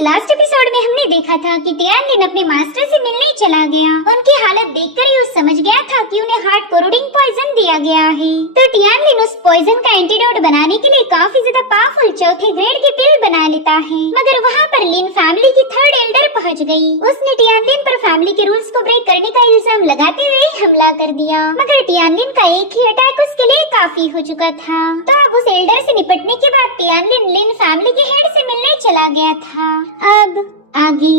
Last episode में हमने देखा था कि टियानलिन अपने मास्टर से मिलने चला गया। उनकी हालत देखकर ही वो समझ गया था कि उन्हें हार्ट कोरोडिंग पॉइजन दिया गया है। तो टियानलिन उस पॉइजन का एंटीडोट बनाने के लिए काफी ज्यादा पावरफुल चौथे ग्रेड की पिल बना लेता है। मगर वहाँ पर लिन फैमिली की थर्ड एल्डर पहुँच गयी। उसने टियानलिन पर फैमिली के रूल्स को ब्रेक करने का इल्जाम लगाते हुए हमला कर दिया। मगर टियानलिन का एक ही अटैक उसके लिए काफी हो चुका था। तो अब उस एल्डर से निपटने के बाद टियानलिन लिन फैमिली के हेड से मिलने चला गया था। अब आगे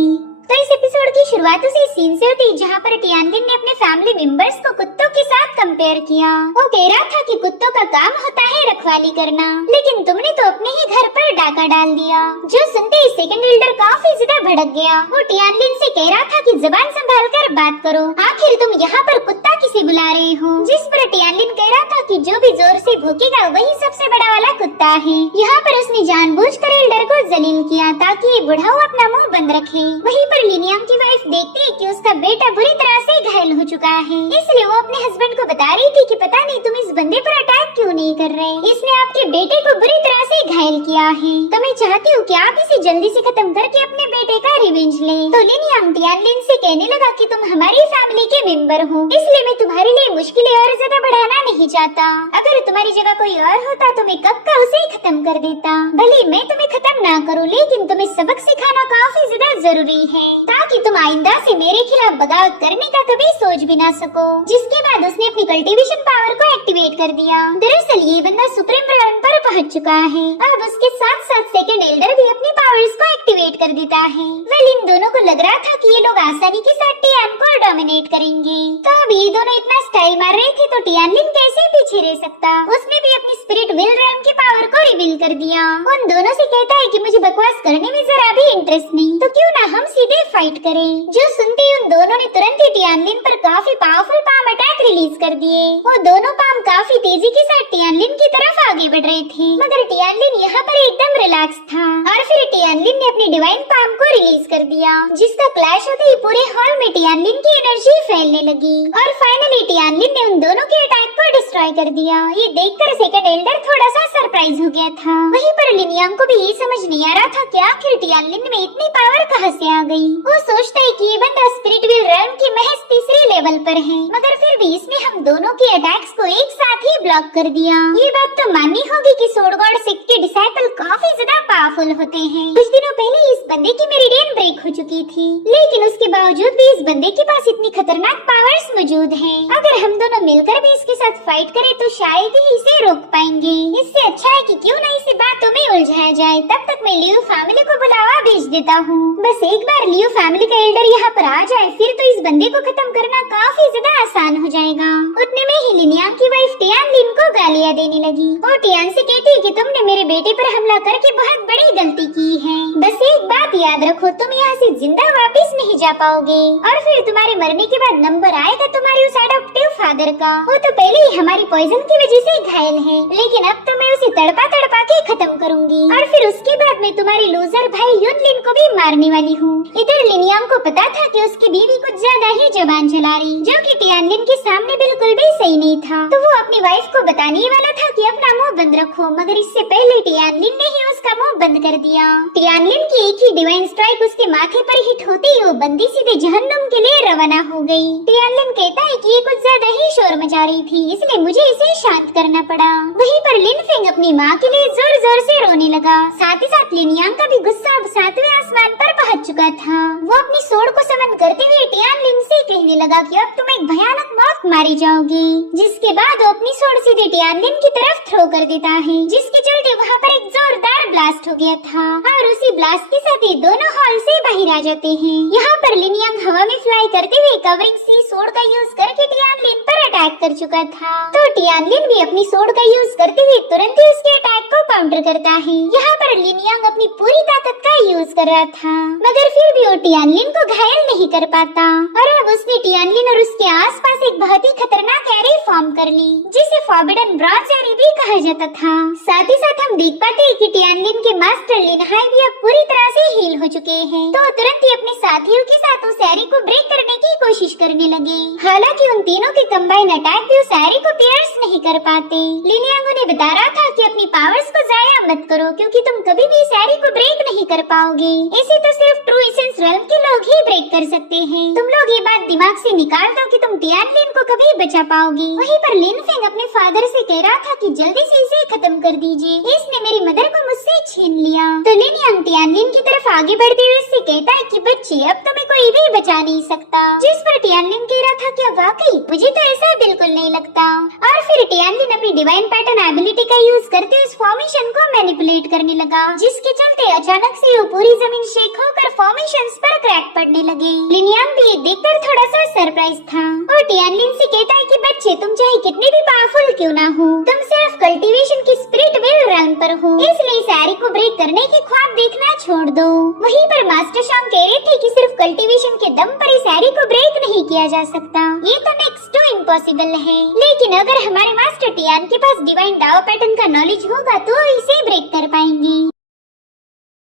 तो इस एपिसोड की शुरुआत उसी सीन से होती जहाँ पर टियानलिन ने अपने फैमिली मेंबर्स को कुत्तों के साथ कंपेयर किया। वो कह रहा था कि कुत्तों का काम होता है रखवाली करना, लेकिन तुमने तो अपने ही घर पर डाका डाल दिया। जो सुनते ही सेकंड एल्डर काफी ज्यादा भड़क गया। वो टियानलिन से कह रहा था कि जुबान संभाल कर बात करो, आखिर तुम यहाँ पर कुत्ता किसे बुला रहे हो। जिस पर टियानलिन कह रहा था कि जो भी जोर से भूकेगा वही सबसे बड़ा वाला कुत्ता है। यहाँ पर उसने जानबूझकर एल्डर को जलील किया ताकि ये बुढ़ाऊ अपना मुंह बंद रखे। वहीं पर लिनियम की वाइफ देखती है कि उसका बेटा बुरी तरह से घायल हो चुका है, इसलिए वो अपने हस्बैंड को बता रही थी कि पता नहीं तुम इस बंदे पर अटैक क्यों नहीं कर रहे, इसने आपके बेटे को बुरी तरह से घायल किया है। तो मैं चाहती हूँ कि आप इसे जल्दी से खत्म करके अपने बेटे का रिवेंज ले। तो लिनियम टियानलिन से कहने लगा कि तुम हमारी फैमिली के मेंबर हो, इसलिए मैं तुम्हारे लिए मुश्किलें और ज्यादा बढ़ाना नहीं चाहता। अगर तुम्हारी जगह कोई और होता तो मैं कब का उसे खत्म कर देता। भले मैं तुम्हें खत्म ना करूँ, लेकिन तुम्हें सबक सिखाना काफी ज्यादा जरूरी है ताकि तुम आइंदा से मेरे खिलाफ बगावत करने का कभी सोच भी ना सको। जिसके बाद उसने अपनी कल्टीवेशन पावर को एक्टिवेट कर दिया। दरअसल ये बंदा सुप्रीम रेलम पर पहुंच चुका है। अब उसके साथ साथ सेकंड एल्डर भी अपनी पावर्स को एक्टिवेट कर देता है। वेल इन दोनों को लग रहा था कि ये लोग आसानी के साथ टियान को डोमिनेट करेंगे। तो अब ये दोनों इतना स्टाइल मार रहे थे तो टियानलिन कैसे पीछे रह सकता। उसने भी अपनी स्पिरिट विल रेलम की पावर को रिवील कर दिया। उन दोनों से कहता है कि मुझे बकवास करने में जरा भी इंटरेस्ट नहीं, तो क्यों ना हम सीधे फाइट करें। जो सुनते ही उन दोनों ने तुरंत ही टियानलिन पर काफी पावरफुल पाम अटैक रिलीज कर दिए। वो दोनों पाम काफी तेजी के साथ टियानलिन की तरफ आगे बढ़ रहे थे, मगर टियानलिन यहाँ पर एकदम रिलैक्स था। और फिर टियानलिन ने अपनी डिवाइन पाम को रिलीज कर दिया, जिसका क्लैश होते ही पूरे हॉल में टियानलिन की एनर्जी फैलने लगी। और फाइनली टियानलिन ने उन दोनों के अटैक को डिस्ट्रॉय कर दिया। ये देखकर सेकंड एल्डर थोड़ा सा सरप्राइज हो गया था। वहीं पर लिनियम को भी ये समझ नहीं आ रहा था कि आखिर टियानलिन में इतनी पावर कहाँ से आ गई। वो सोचता है कि ये बंदा स्पिरिट विल रेलम की महज तीसरे लेवल पर है, मगर फिर भी इसने हम दोनों के अटैक्स को एक साथ ही ब्लॉक कर दिया। ये बात तो माननी होगी कि सोर्ड गॉड सेक्ट के डिसाइपल काफी ज्यादा पावरफुल होते हैं। कुछ दिनों पहले इस बंदे की मेरिडियन ब्रेक हो चुकी थी, लेकिन उसके बावजूद भी इस बंदे के पास इतनी खतरनाक पावर्स मौजूद हैं। अगर हम दोनों मिलकर भी इसके साथ फाइट करें तो शायद ही इसे रोक पाएंगे। इससे अच्छा है कि क्यों न इसे बातों में उलझाया जाए। तब तक मैं लियो फैमिली को बुलावा भेज देता हूँ। बस एक बार लियो फैमिली का एल्डर यहाँ पर आ जाए, फिर तो इस बंदे को खत्म करना काफी ज्यादा आसान हो जाएगा। उतने में ही लिनियम की वाइफ टियानलिन को गालियाँ देने लगी। वो टियान से कहती है कि तुमने मेरे बेटे पर हमला करके बहुत बड़ी गलती की है। बस एक बात याद रखो, तुम यहाँ से जिंदा वापस नहीं जा पाओगे। और फिर तुम्हारे मरने के बाद नंबर आएगा तुम्हारे उस एडॉप्टिव फादर का। वो तो पहले ही हमारी पॉइजन की वजह से घायल है, लेकिन अब तो मैं उसे तड़पा तड़पा के खत्म करूंगी। और फिर उसके बाद मैं तुम्हारे लूजर भाई युनलिन को भी मारने वाली हूँ। इधर लिनियम को पता था कि उसकी बीवी कुछ ज्यादा ही जुबान चला रही, जो कि टियानलिन के सामने बिल्कुल भी सही नहीं था। तो वो अपनी वाइफ को बताने वाला था कि अपना मुंह बंद रखो, मगर इससे पहले टियानलिन ने ही उसका मुंह बंद कर दिया। टियानलिन की एक ही डिवाइन स्ट्राइक उसके माथे पर हिट होते ही वो बंदी सीधे जहन्नुम के लिए रवाना हो गई। टियानलिन कहता है कि ये कुछ ज्यादा ही शोर मचा रही थी, इसलिए मुझे इसे शांत करना पड़ा। वहीं पर लिनफेंग अपनी माँ के लिए जोर जोर से रोने लगा। साथ ही साथ लिनियम का भी गुस्सा अब 7वें आसमान पर पहुँच चुका था। वो अपनी सोड को समन करते हुए टियानलिन से कहने लगा कि अब तुम एक भयानक मौत मारी जाओगी। जिसके बाद वो अपनी सोड सीधे टियानलिन की तरफ थ्रो कर देता है, जिसके चलते वहाँ पर एक जोरदार ब्लास्ट हो गया था। और उसी ब्लास्ट के साथ ही दोनों हॉल से बाहर आ जाते हैं। यहाँ पर लिनियम हवा में फ्लाई करते हुए कवरिंग सी सोड का यूज करके टियानलिन पर अटैक कर चुका था। तो टियानलिन भी अपनी सोड का यूज करते हुए तुरंत ही उसके अटैक को काउंटर करता है। यहाँ पर लिनियम अपनी पूरी ताकत का यूज कर रहा था, मगर फिर भी वो टियानलिन को घायल नहीं कर पाता और अब उसने टियानलिन और उसके आसपास एक बहुत ही खतरनाक एरे फॉर्म कर ली, जिसे फॉरबिडन ब्रॉन्ज एरे भी कहा जाता था। साथ ही साथ हम देख पाते हैं कि टियानलिन के मास्टर लिनहाई भी अब पूरी तरह से हील हो चुके हैं, तो तुरंत ही अपने साथियों के साथ उस एरे को ब्रेक करने की कोशिश करने लगे। हालांकि उन तीनों के कंबाइन अटैक भी उस एरे को पियर्स नहीं कर पाते। लिनियांग उन्हें बता रहा था कि अपनी पावर्स को जाया मत करो, क्योंकि तुम कभी भी इस एरे को ब्रेक नहीं कर पाओगे। इसे तो सिर्फ ट्रू एसेंस रेल्म के लोग ही ब्रेक कर सकते हैं। तुम लोग ये बात दिमाग से निकाल दो कि तुम टियानलिन को कभी बचा पाओगे। वहीं पर लिनफेंग अपने फादर से कह रहा था कि जल्दी से इसे खत्म कर दीजिए, इसने मेरी मदर को मुझसे छीन लिया। तो लिनियांग टियानलिन की तरफ आगे बढ़ते हुए उससे कहता है कि बच्चे, अब तुम्हें कोई भी बचा नहीं सकता। जिस पर टियानलिन कह रहा था, क्या वाकई? मुझे तो ऐसा बिल्कुल नहीं लगता। और फिर टियानलिन अपनी डिवाइन पैटर्न एबिलिटी का यूज करते हुए इस फॉर्मेशन को मैनिपुलेट करने लगा, जिसके चलते अचानक से वो पूरी जमीन शेक होकर फॉर्मेशंस पर क्रैक पड़ने लगे। लिनियांग भी ये देखकर थोड़ा सा सरप्राइज था और टियानलिन से कहता है कि बच्चे, तुम चाहे कितने भी पावरफुल क्यों ना हो, तुम सिर्फ कल्टीवेशन की स्पिरिट विल रेल्म पर हो, इसलिए इस एरे को ब्रेक करने के ख्वाब देखना छोड़ दो। वहीं पर मास्टर शॉन्ग कह रहे थे कि सिर्फ कल्टीवेशन के दम पर इस एरे को ब्रेक नहीं किया जा सकता, ये तो नेक्स्ट टू इम्पॉसिबल है। लेकिन अगर हमारे मास्टर टियान के पास डिवाइन डाओ पैटर्न का नॉलेज होगा तो इसे ब्रेक कर पाएंगे।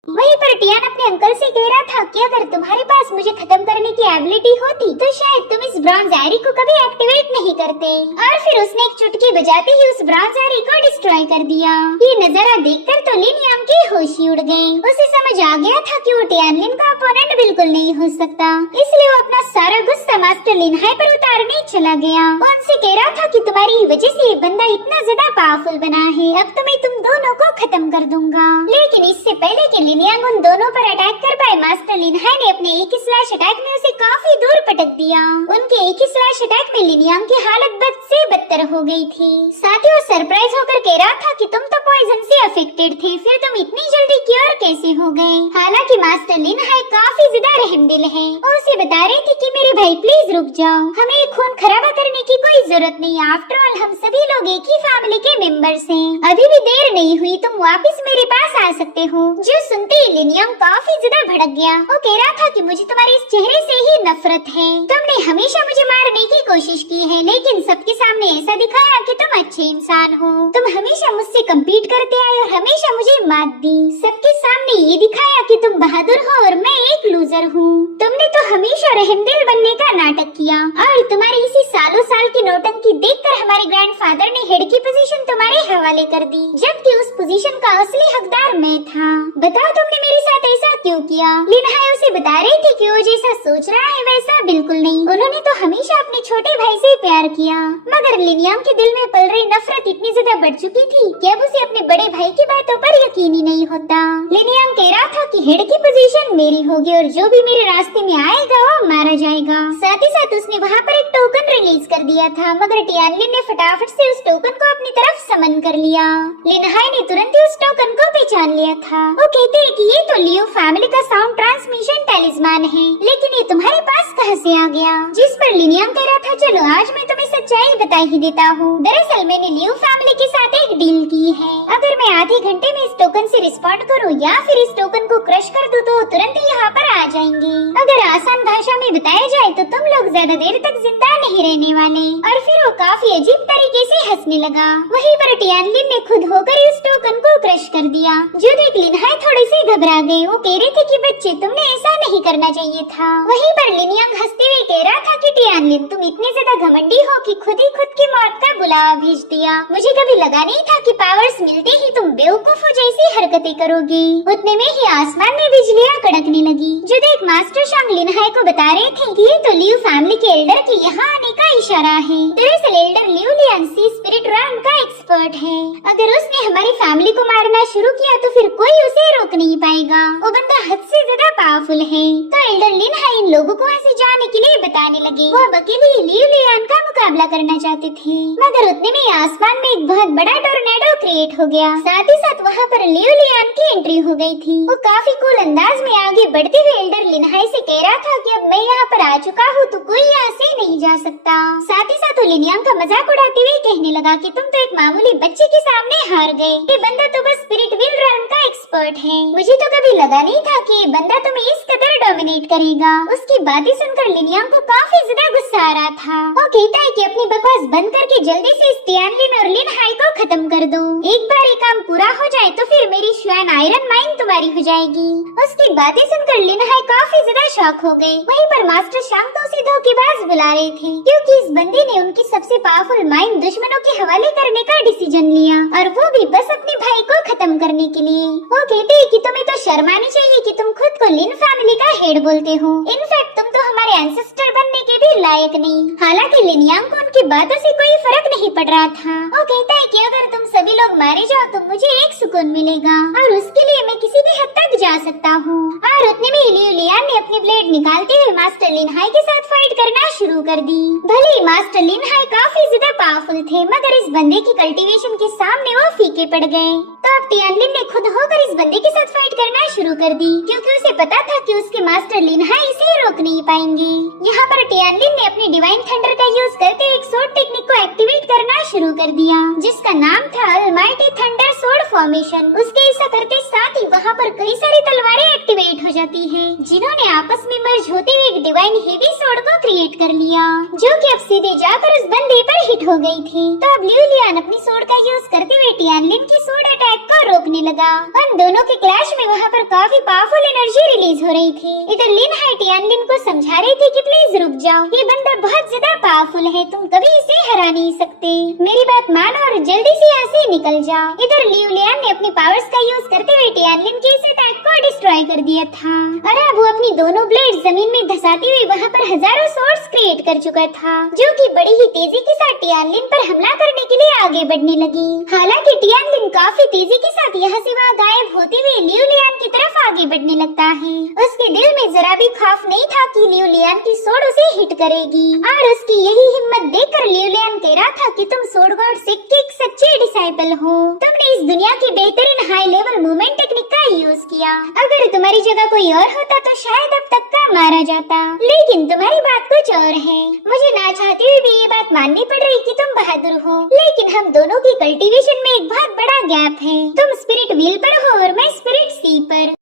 वहीं पर टियान अपने अंकल से कह रहा था कि अगर तुम्हारे पास मुझे खत्म करने की एबिलिटी होती तो शायद तुम इस ब्रॉन्ज एरे को कभी एक्टिवेट नहीं करते। और फिर उसने एक चुटकी बजाते ही उस ब्रॉन्ज एरे को डिस्ट्रॉय कर दिया। ये नजारा देखकर तो लिनियांग के होश ही उड़ गए। उसे समझ आ गया था कि वो टियानलिन का अपोनेंट बिल्कुल नहीं हो सकता, इसलिए वो अपना सारा गुस्सा मास्टर लिनहाई पर उतारने चला गया। वो उनसे कह रहा था कि तुम्हारी वजह से ये बंदा इतना ज्यादा पावरफुल बना है, अब तो मैं तुम दोनों को खत्म कर दूंगा। लेकिन इससे पहले कि लिनियांग उन दोनों पर अटैक कर पाए, मास्टर लिनहाई ने अपने एक ही स्लैश अटैक में उसे काफी दूर पटक दिया। उनके एक ही स्लैश अटैक में लिनियांग की हालत बद से बदतर हो गई थी। साथ ही वो सरप्राइज होकर कह रहा था कि तुम तो पॉइजन से अफेक्टेड थे, फिर तुम इतनी जल्दी क्योर कैसे हो गए। हालांकि मास्टर लिनहाई काफी ज्यादा रहमदिल है, वो उसे बता रहे थे कि मेरे भाई प्लीज रुक जाओ, हमें खून खराबा करने की कोई जरूरत नहीं, आफ्टर ऑल हम सभी लोग एक ही फैमिली के मेंबर्स हैं। अभी भी देर नहीं हुई, तुम वापस मेरे पास आ सकते हो। जो सुनते ही लिनियांग काफी ज्यादा भड़क गया। वो कह रहा था कि मुझे तुम्हारे इस चेहरे से ही नफरत है, तुमने हमेशा मुझे मारने की कोशिश की है, लेकिन सबके सामने ऐसा दिखाया कि तुम अच्छे इंसान हो। तुम हमेशा मुझसे कम्पीट करते आए और हमेशा मुझे मात दी, सबके सामने ये दिखाया कि तुम बहादुर हो और मैं एक लूजर हूँ। तुमने तो हमेशा रहमदिल बनने का नाटक किया और तुम्हारी इसी सालों साल की नौटंकी देखकर हमारे ग्रैंडफादर ने हेड की पोजीशन तुम्हारे हवाले कर दी, जबकि उस पोजीशन का असली हकदार मैं था। बताओ तुमने मेरे साथ ऐसा क्यों किया? लिनहाई उसे बता रही थी कि वो जैसा सोच रहा है वैसा बिल्कुल नहीं, उन्होंने तो हमेशा अपने छोटे भाई से प्यार किया। मगर लिनियांग के दिल में पल रही नफरत इतनी ज्यादा बढ़ चुकी थी कि अब उसे अपने बड़े भाई की बातों पर यकीन ही नहीं होता। लिनियांग कह रहा था कि हेड की पोजीशन मेरी होगी और जो भी मेरे रास्ते में आएगा वो मारा जाएगा। साथ ही साथ उसने वहाँ पर एक टोकन रिलीज कर दिया था, मगर टियानलिन ने फटाफट से उस टोकन को अपनी तरफ समन कर लिया। लिनहाई ने तुरंत ही उस टोकन को पहचान लिया था। वो कहते हैं कि ये तो लियो फैमिली का साउंड ट्रांसमिशन टेलिस्मान है, लेकिन ये तुम्हारे पास कहाँ से आ गया? जिस पर लिनियांग कह रहा था, चलो आज मैं तुम्हें सच्चाई बता ही देता हूँ। दरअसल मैंने लियो फैमिली के साथ एक डील की है, अगर मैं आधे घंटे में इस टोकन से रिस्पॉन्ड करूँ या फिर इस टोकन को क्रश कर दूँ तो तुरंत ही यहाँ पर आ जाएंगे। अगर आसान भाषा में बताया जाए तो तुम लोग ज्यादा देर तक जिंदा नहीं रहने वाले। और फिर वो काफी अजीब तरीके से हंसने लगा। वहीं पर टियानलिन ने खुद होकर इस टोकन को क्रश कर दिया, जो देख लिनहाई थोड़े से घबरा गए। वो कह रहे थे कि बच्चे, तुमने ऐसा नहीं करना चाहिए था। वहीं पर लिनियांग हंसते हुए कह रहा था कि टियानलिन, तुम इतने ज्यादा घमंडी हो कि खुद ही खुद की मौत का बुलावा भेज दिया। मुझे कभी लगा नहीं था कि पावर्स मिलते ही तुम बेवकूफों जैसी हरकतें करोगी। उतने में ही आसमान में बिजलियां कड़कने लगी, जो देख मास्टर शॉन्ग लिनहाई को बता रहे थे कि ये तो लियो फैमिली के एल्डर के यहाँ आने का इशारा है। दरअसल एल्डर लियो लियांसी स्पिरिट रेल्म का एक्सपर्ट है, अगर उसने हमारी फैमिली को मारना शुरू किया तो फिर कोई उसे रोक नहीं पाएगा। वो बंदा हद से ज्यादा पावरफुल है। तो एल्डर लिनहाई इन लोगों को वहाँ से जाने के लिए बताने लगे। वो अब अकेले लियो लियान का मुकाबला करना चाहते थे, मगर उतने में आसमान में एक बहुत बड़ा टोर्नेडो क्रिएट हो गया। साथ ही साथ वहाँ पर लियो लियान की एंट्री हो गई थी। वो काफी कूल अंदाज में आगे आगे बढ़ते हुए एल्डर लिनहाई से कह रहा था कि अब मैं यहाँ पर आ चुका हूँ तो कोई यहाँ से नहीं जा सकता। साथ ही साथ वो लिनयांग का मजाक उड़ाते हुए कहने लगा कि तुम तो एक मामूली बच्चे के सामने हार गए, ये बंदा तो बस स्पिरिट व्हील रन का एक्सपर्ट है। मुझे तो कभी लगा नहीं था कि ये बंदा तुम्हें इस कदर डोमिनेट करेगा। उसकी बातें सुनकर लिनयांग को काफी ज्यादा गुस्सा आ रहा था। वो कहता है कि अपनी बकवास बंद करके जल्दी से इस तियानलिन और लिनहाई को खत्म कर दो। एक बार ये काम पूरा हो जाए तो फिर मेरी श्वान आयरन माइन तुम्हारी हो जाएगी। उसकी बातें सुनकर लिनहाई काफी ज्यादा शॉक हो गए। वहीं पर मास्टर शांग तो उसे धोखेबाज बुला रहे थे क्योंकि इस बंदे ने उनकी सबसे पावरफुल माइन दुश्मनों के हवाले करने का डिसीजन लिया, और वो भी बस अपने भाई को खत्म करने के लिए। वो कहते हैं कि तुम्हें तो शर्म आनी चाहिए कि तुम खुद को लिन फैमिली का हेड बोलते हो। इनफैक्ट तुम तो हमारे एंसेस्टर बनने के भी लायक नहीं। हालांकि लिनयांग को उनकी बातों से कोई फर्क नहीं पड़ रहा था। वो कहता है कि अगर तुम सभी लोग मारे जाओ तो मुझे एक सुकून मिलेगा, और उसके लिए मैं किसी भी हद तक जा सकता हूँ। और उतने में लियू लियान ने अपनी ब्लेड निकालते हुए मास्टर लिनहाई के साथ फाइट करना शुरू कर दी। भले ही मास्टर लिनहाई काफी ज्यादा पावरफुल थे, मगर इस बंदे की कल्टीवेशन के सामने वो फीके पड़ गए। तो अब टियानलिन ने खुद होकर इस बंदे के साथ फाइट करना शुरू कर दी, क्योंकि उसे पता था कि उसके मास्टर लिनहाई इसे रोक नहीं पाएंगे। यहाँ पर टियानलिन ने अपनी डिवाइन थंडर का यूज करते हुए एक सोर्ड टेक्निक को एक्टिवेट करना शुरू कर दिया, जिसका नाम था अलमाइटी थंडर सोर्ड फॉर्मेशन। उसके ऐसा करते साथ ही वहाँ पर कई सारी तलवारें एक्टिवेट हो जाती हैं, जिन्होंने आपस में मर्ज होते हुए एक डिवाइन हेवी सोर्ड को क्रिएट कर लिया, जो कि अब सीधे जाकर उस बंदे पर हिट हो गई थी। तो अब लियू लियान अपनी सोर्ड का यूज करते हुए टियानलिन की सोर्ड अटैक को रोकने लगा। उन दोनों के क्लैश में वहाँ पर काफी पावरफुल एनर्जी रिलीज हो रही थी। इधर लिनहाई टियानलिन को समझा रही थी कि प्लीज रुक जाओ, ये बंदा बहुत ज्यादा पावरफुल है, तुम कभी इसे हरा नहीं सकते। मेरी बात मानो और जल्दी से यहाँ से निकल जाओ। इधर लियू लियान ने अपनी पावर्स का यूज करते हुए टियानलिन के इस अटैक को डिस्ट्रॉय कर दिया था, और अब वो अपनी दोनों ब्लेड जमीन में धंसाते हुए वहाँ पर हजारों सोर्ड्स क्रिएट कर चुका था, जो कि बड़ी ही तेजी के साथ टियानलिन पर हमला करने के लिए आगे बढ़ने लगी। हालांकि टियानलिन काफी तेजी के साथ यहाँ से वहाँ गायब होते हुए लियू लियान की तरफ आगे बढ़ने लगता है। उसके दिल में जरा भी खौफ नहीं था कि लियू लियान की सोर्ड उसे हिट करेगी, और उसकी यही हिम्मत देखकर लियू लियान कह रहा था कि तुम सोर्ड गॉड सिक के एक सच्चे डिसाइपल हो। तुमने इस दुनिया की बेहतरीन हाई लेवल मूवमेंट टेक्निक का यूज किया। अगर तुम्हारी जगह कोई और होता तो शायद अब तक का मारा जाता, लेकिन तुम्हारी बात कुछ और है। मुझे ना चाहते हुए भी ये बात माननी पड़ रही कि तुम बहादुर हो, लेकिन हम दोनों की कल्टीवेशन में एक बहुत बड़ा गैप है। तुम स्पिरिट व्हील पर हो और मैं स्पिरिट सी पर।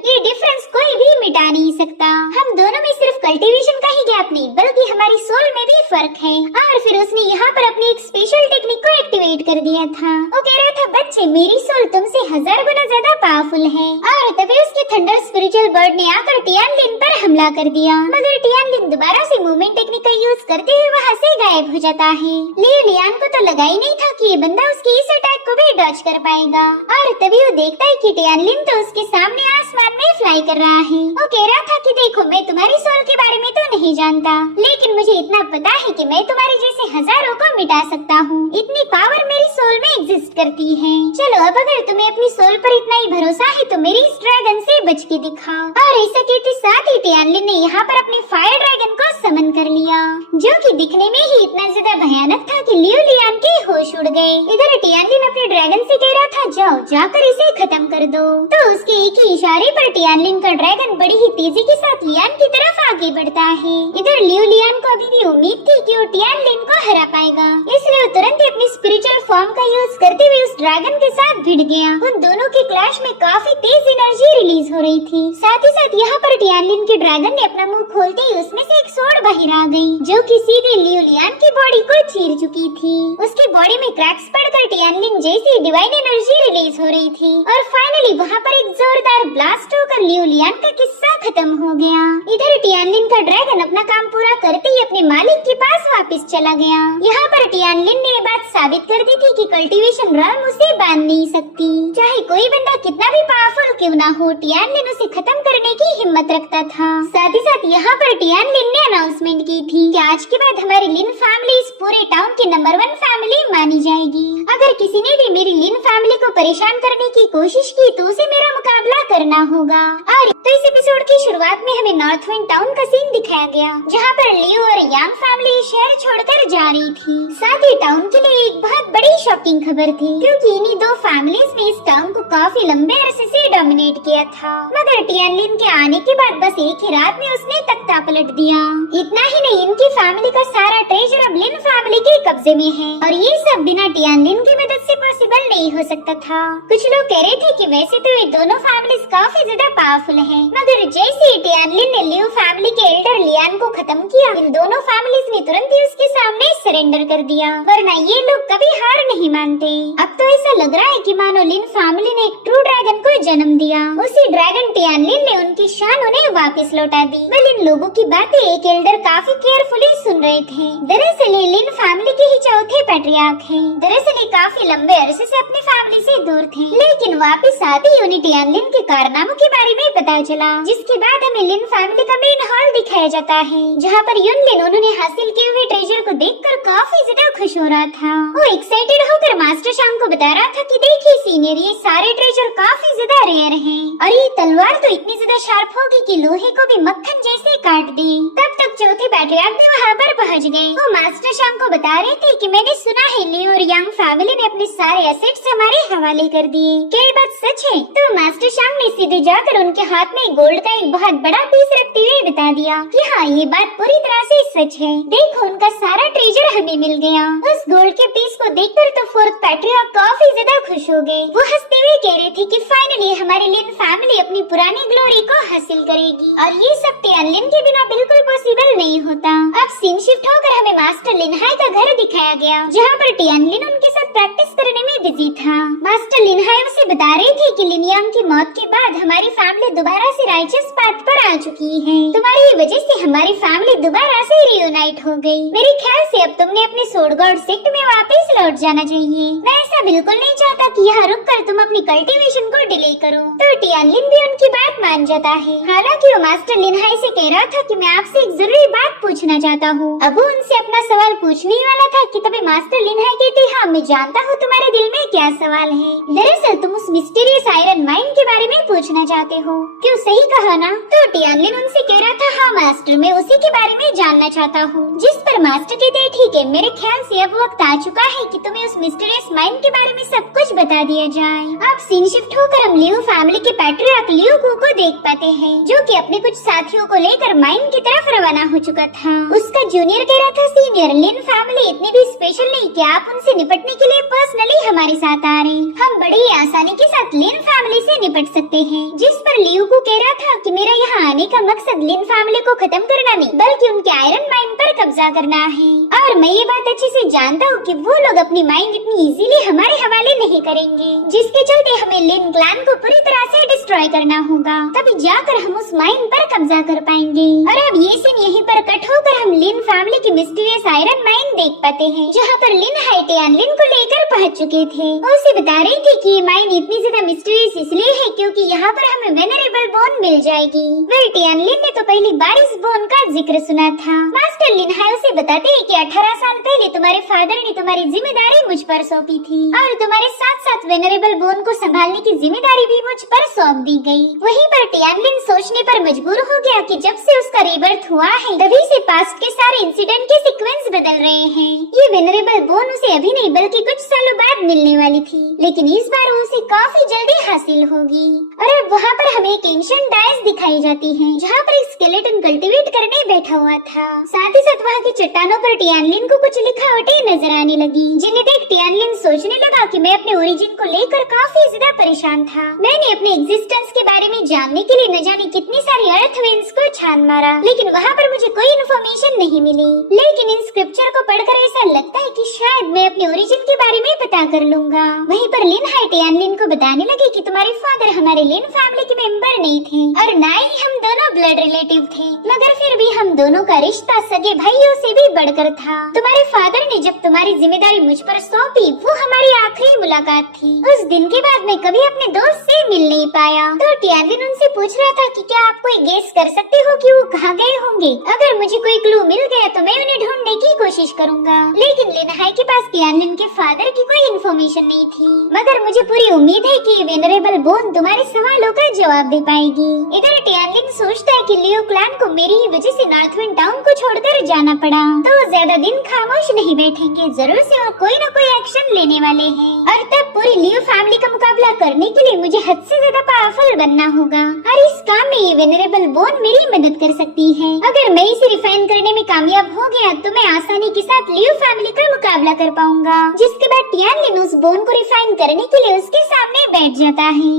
ये डिफरेंस कोई भी मिटा नहीं सकता। हम दोनों में सिर्फ कल्टीवेशन का ही गैप नहीं, बल्कि हमारी सोल में भी फर्क है। और फिर उसने यहाँ पर अपनी एक स्पेशल टेक्निक को एक्टिवेट कर दिया था। वो कह रहा था, बच्चे मेरी सोल तुमसे 1000 गुना ज्यादा पावरफुल है। और तभी उसके थंडर स्पिरिचुअल बर्ड ने आकर टियानलिन पर हमला कर दिया, मगर टियानलिन दोबारा से मूवमेंट टेक्निक का यूज करते हुए वहाँ से गायब हो जाता है। लियू लियान को तो लगा ही नहीं था कि ये बंदा उसके इस अटैक को भी डॉज कर पाएगा, और तभी वो देखता है कि टियानलिन तो उसके सामने आसमान में फ्लाई कर रहा है। वो कह रहा था कि देखो, मैं तुम्हारी सोल के बारे में तो नहीं जानता, लेकिन मुझे इतना पता है कि मैं तुम्हारे जैसे हजारों को मिटा सकता हूँ। इतनी पावर मेरी सोल में एग्जिस्ट करती है। चलो, अब अगर तुम्हें अपनी सोल पर इतना ही भरोसा है तो मेरी इस ड्रैगन से बच के दिखाओ। और ऐसा कहते साथ ही टियानलिन ने यहाँ पर अपने फायर ड्रैगन को समन कर लिया, जो कि दिखने में ही इतना ज्यादा भयानक था कि लियू लियान के होश उड़ गए। इधर टियानलिन अपने ड्रैगन से कह रहा था, जाओ जाकर इसे खत्म कर दो। तो उसके एक ही इशारे पर टियानलिन का ड्रैगन बड़ी ही तेजी के साथ लियान की तरफ आगे बढ़ता है। इधर लियू लियान को अभी भी उम्मीद थी कि वो टियानलिन को हरा पाएगा, इसलिए वो तुरंत ही अपनी स्पिरिचुअल फॉर्म का यूज करते हुए उस ड्रैगन के साथ भिड़ गया। उन दोनों के क्लैश में काफी तेज एनर्जी रिलीज हो रही थी। साथ ही साथ यहाँ पर टियानलिन के ड्रैगन ने अपना मुंह खोलते ही उसमें से एक सोर्ड बाहर आ गई, जो कि सीधे लियू लियान की बॉडी को चीर चुकी थी। उसकी बॉडी में क्रैक्स पड़कर टियानलिन जैसी डिवाइन एनर्जी रिलीज हो रही थी, और फाइनली वहाँ पर एक जोरदार ब्लास्ट होकर लियू लियान का किस्सा खत्म हो गया। इधर टियानलिन का ड्रैगन अपना काम पूरा करते ही अपने मालिक के पास वापस चला गया। यहाँ पर टियानलिन ने ये बात साबित कर दी थी कि कल्टीवेशन रॉम उसे बांध नहीं सकती। चाहे कोई बंदा कितना भी पावरफुल क्यों ना हो, टियानलिन उसे खत्म करने की हिम्मत रखता था। साथ ही साथ यहाँ पर टियान लिन ने अनाउंसमेंट की थी कि आज के बाद हमारी लिन फैमिली इस पूरे टाउन की नंबर 1 फैमिली मानी जाएगी। अगर किसी ने भी मेरी लिन फैमिली को परेशान करने की कोशिश की तो उसे मेरा मुकाबला करना होगा। और तो इस एपिसोड की शुरुआत में हमें नॉर्थ विंड टाउन का सीन दिखाया गया, जहाँ पर लियो और यांग फैमिली शहर छोड़कर जा रही थी। साथ ही टाउन के लिए एक बहुत बड़ी शॉकिंग खबर थी, क्योंकि इन्हीं दो फैमिलीज ने इस टाउन को काफी लंबे अरसे से डोमिनेट किया था। मगर टियानलिन के आने के बाद बस एक ही रात में उसने तख्ता पलट दिया। इतना ही नहीं, इनकी फैमिली का सारा ट्रेजर अब लिन फैमिली के कब्जे में है, और ये सब बिना टियानलिन की मदद से पॉसिबल नहीं हो सकता था। कुछ लोग कह रहे थे कि वैसे तो ये दोनों फैमिलीज काफी ज्यादा पावरफुल हैं, मगर जैसे ही टियानलिन ने लियो फैमिली के एल्डर लियान को खत्म किया, इन दोनों फैमिलीज ने तुरंत ही उसके सामने सरेंडर कर दिया, वरना ये लोग कभी हार नहीं मानते। अब तो ऐसा लग रहा है कि मानो लिन फैमिली ने एक ट्रू ड्रैगन को जन्म दिया। उसी ड्रैगन टियानलिन ने उनकी शान उन्हें वापस लौटा दी। वेल, इन लोगों की बातें एक एल्डर काफी केयरफुली सुन रहे थे। दरअसल ये लिन फैमिली के ही चौथे पैट्रियार्क हैं। दरअसल ये काफी लंबे अरसे से अपनी फैमिली से दूर थे, लेकिन वापस आते ही उन्हें टियानलिन के कारनामों के बारे में पता चला, जिसके बाद हमें लिन फैमिली का मेन हॉल दिखाया जाता है, जहाँ पर युनलिन उन्होंने हासिल किए हुए ट्रेजर को देखकर काफी ज्यादा खुश हो रहा था। वो एक्साइटेड होकर मास्टर शांग को बता रहा था कि देखिए सीनियर, ये सारे ट्रेजर काफी ज्यादा रेयर हैं, और ये तलवार तो इतनी ज्यादा शार्प होगी कि लोहे को भी मक्खन जैसे काट दे। तब तक चौथे पैट्रियार्क भी वहाँ पर पहुँच गए। वो मास्टर शांग को बता रहे थे कि मैंने सुना है लियो और यांग फैमिली ने अपने सारे एसेट्स हमारे हवाले कर दिए, क्या ये बात सच है? तो मास्टर शांग ने सीधे जाकर उनके हाथ में गोल्ड का एक बहुत बड़ा पीस रखते हुए बता दिया कि हाँ, ये बात पूरी तरह से सच है। देखो, उनका सारा ट्रेजर हमें मिल गया। उस गोल्ड के पीस को देखकर तो फोर्थ पैट्रियार्क काफी ज्यादा खुश हो गए। वो हंसते हुए कह रहे थे कि फाइनली हमारी लिन फैमिली अपनी पुरानी ग्लोरी को हासिल करेगी, और ये सब टियानलिन के बिना बिल्कुल पॉसिबल नहीं होता। अब सीन शिफ्ट होकर हमें मास्टर लिनहाई का घर दिखाया गया, जहाँ पर टियानलिन उनके साथ प्रैक्टिस करने में बिजी था। मास्टर लिनहाई उसे बता रहे थे कि लिनयांग की मौत के बाद हमारी फैमिली दोबारा से राइचस पाथ पर आ चुकी है। तुम्हारी वजह से हमारी फैमिली दोबारा से रियूनाइट हो गई। मेरे ख्याल से अब तुमने अपने सोड गॉड सेक्ट में वापस लौट जाना चाहिए। मैं ऐसा बिल्कुल नहीं चाहता कि यहाँ रुककर तुम अपनी कल्टीवेशन को डिले करो। तो टियानलिन भी उनकी बात मान जाता है। हालांकि वो मास्टर लिनहाई से कह रहा था कि मैं आपसे एक जरूरी बात पूछना चाहता हूँ। अब वो उनसे अपना सवाल पूछने ही वाला था कि तभी मास्टर लिनहाई कहते, हाँ मैं जानता हूँ तुम्हारे दिल में क्या सवाल है। दरअसल तुम उस मिस्टीरियस आयरन माइन के बारे में पूछना चाहते हो, क्यों? सही कहा ना? तो टियानलिन उनसे कह रहा था, हाँ मास्टर, मैं उसी के बारे में जानना चाहता हूँ। जिस पर मास्टर कहते, ठीक है, मेरे ख्याल से अब वक्त आ चुका है कि तुम्हें उस मिस्टीरियस माइन के बारे में सब कुछ बता दिया जाए। अब सीन शिफ्ट होकर हम लियो फैमिली के पैट्रियार्क लियो को देख पाते हैं, जो कि अपने कुछ साथियों को लेकर माइन की तरफ रवाना हो चुका था। उसका जूनियर कह रहा था, सीनियर, लिन फैमिली इतनी भी स्पेशल नहीं कि आप उनसे निपटने के लिए पर्सनली हमारे साथ आ रहे हैं। हम बड़ी आसानी के साथ लिन फैमिली से निपट सकते हैं। जिस पर लियो को कह रहा था कि मेरा यहाँ आने का मकसद लिन फैमिली को खत्म करना नहीं, बल्कि उनके आयरन माइन पर कब्जा करना है। और मैं ये बात अच्छे से जानता हूँ कि वो लोग अपनी माइन इतनी इजीली हमारे हवाले नहीं करेंगे, जिसके चलते हमें लिन क्लैन को पूरी तरह से डिस्ट्रॉय करना होगा, तभी जाकर हम उस माइन पर कब्जा कर पाएंगे। और अब ये सीन यहीं पर कट होकर हम लिन फैमिली की मिस्टीरियस आयरन माइन देख पाते हैं, जहाँ पर लिन टियानलिन को लेकर पहुँच चुके थे। उसे बता रहे थे कि ये माइन इतनी ज्यादा मिस्टीरियस इसलिए है क्योंकि यहाँ पर हमें वेनरेबल बोन मिल जाएगी। वेल, टियानलिन ने तो पहली बार इस बोन का जिक्र सुना था। मास्टर लिनहाई उसे बताते हैं कि 18 साल पहले तुम्हारे फादर ने तुम्हारी जिम्मेदारी मुझ पर सौंपी थी, और तुम्हारे साथ साथ वेनरेबल बोन को संभालने की जिम्मेदारी भी मुझ पर सौंप दी गई। वहीं पर टियानलिन सोचने पर मजबूर हो गया कि जब से उसका रीबर्थ हुआ है, तभी से पास्ट के सारे इंसिडेंट के सीक्वेंस बदल रहे हैं। ये वेनरेबल बोन उसे अभी नहीं बल्कि कुछ सालों बाद मिलने वाली थी, लेकिन इस बार उसे काफी जल्दी हासिल होगी। और अब वहाँ पर हमें एक एंशिएंट डायस दिखाई जाती है, जहाँ पर एक स्केलेटन कल्टीवेट करने बैठा हुआ था। साथ ही साथ वहाँ की चट्टानों पर टियानलिन को कुछ लिखावटें नजर आने लगी, जिन्हें देख टियानलिन सोचने लगा कि मैं अपने ओरिजिन को लेकर काफी ज्यादा परेशान था। मैंने अपने एग्जिस्टेंस के बारे में जानने के लिए न जाने कितनी सारी अर्थ वेन्स को छान मारा, लेकिन वहाँ पर मुझे कोई इन्फॉर्मेशन नहीं मिली। लेकिन इन स्क्रिप्चर को पढ़कर ऐसा लगता है कि शायद मैं अपने ओरिजिन के बारे में पता कर लूंगा। वहीं पर लिनहाई टियानलिन को बताने लगे कि तुम्हारे फादर हमारे लिन फैमिली के मेंबर नहीं थे, और ना ही हम दोनों ब्लड रिलेटिव थे, मगर फिर भी हम दोनों का रिश्ता सगे भाइयों से भी बढ़कर था। तुम्हारे फादर ने जब तुम्हारी जिम्मेदारी मुझ पर सौंपी, वो हमारी आखिरी मुलाकात थी। उस दिन के बाद मैं कभी अपने दोस्त से मिल नहीं पाया। तो टियानलिन उनसे पूछ रहा था कि क्या आप कोई गेस कर सकते हो कि वो कहाँ गए होंगे? अगर मुझे कोई क्लू मिल गया तो मैं उन्हें ढूंढने की कोशिश करूंगा। लेकिन लिनहाई के पास टियानलिन के फादर की कोई इन्फॉर्मेशन नहीं थी, मगर मुझे पूरी उम्मीद है कि वेनरेबल बोन तुम्हारे सवालों का जवाब दे पाएगी। इधर टियानलिन सोचता है कि लियो क्लैन को मेरी ही वजह से नॉर्थविंड टाउन को छोड़कर जाना पड़ा, तो वो ज्यादा दिन खामोश नहीं बैठेंगे, जरूर से वो कोई न कोई एक्शन लेने वाले हैं। और तब पूरी लियो फैमिली का मुकाबला करने के लिए मुझे हद से ज्यादा पावरफुल बनना होगा, और इस काम में ये वेनरेबल बोन मेरी मदद कर सकती है। अगर मैं इसे रिफाइन करने में कामयाब हो गया तो मैं आसानी के साथ लियो फैमिली का मुकाबला कर पाऊंगा। जिसके बाद टियानलिन उस बोन को रिफाइन करने के लिए उसके सामने बैठ जाता है।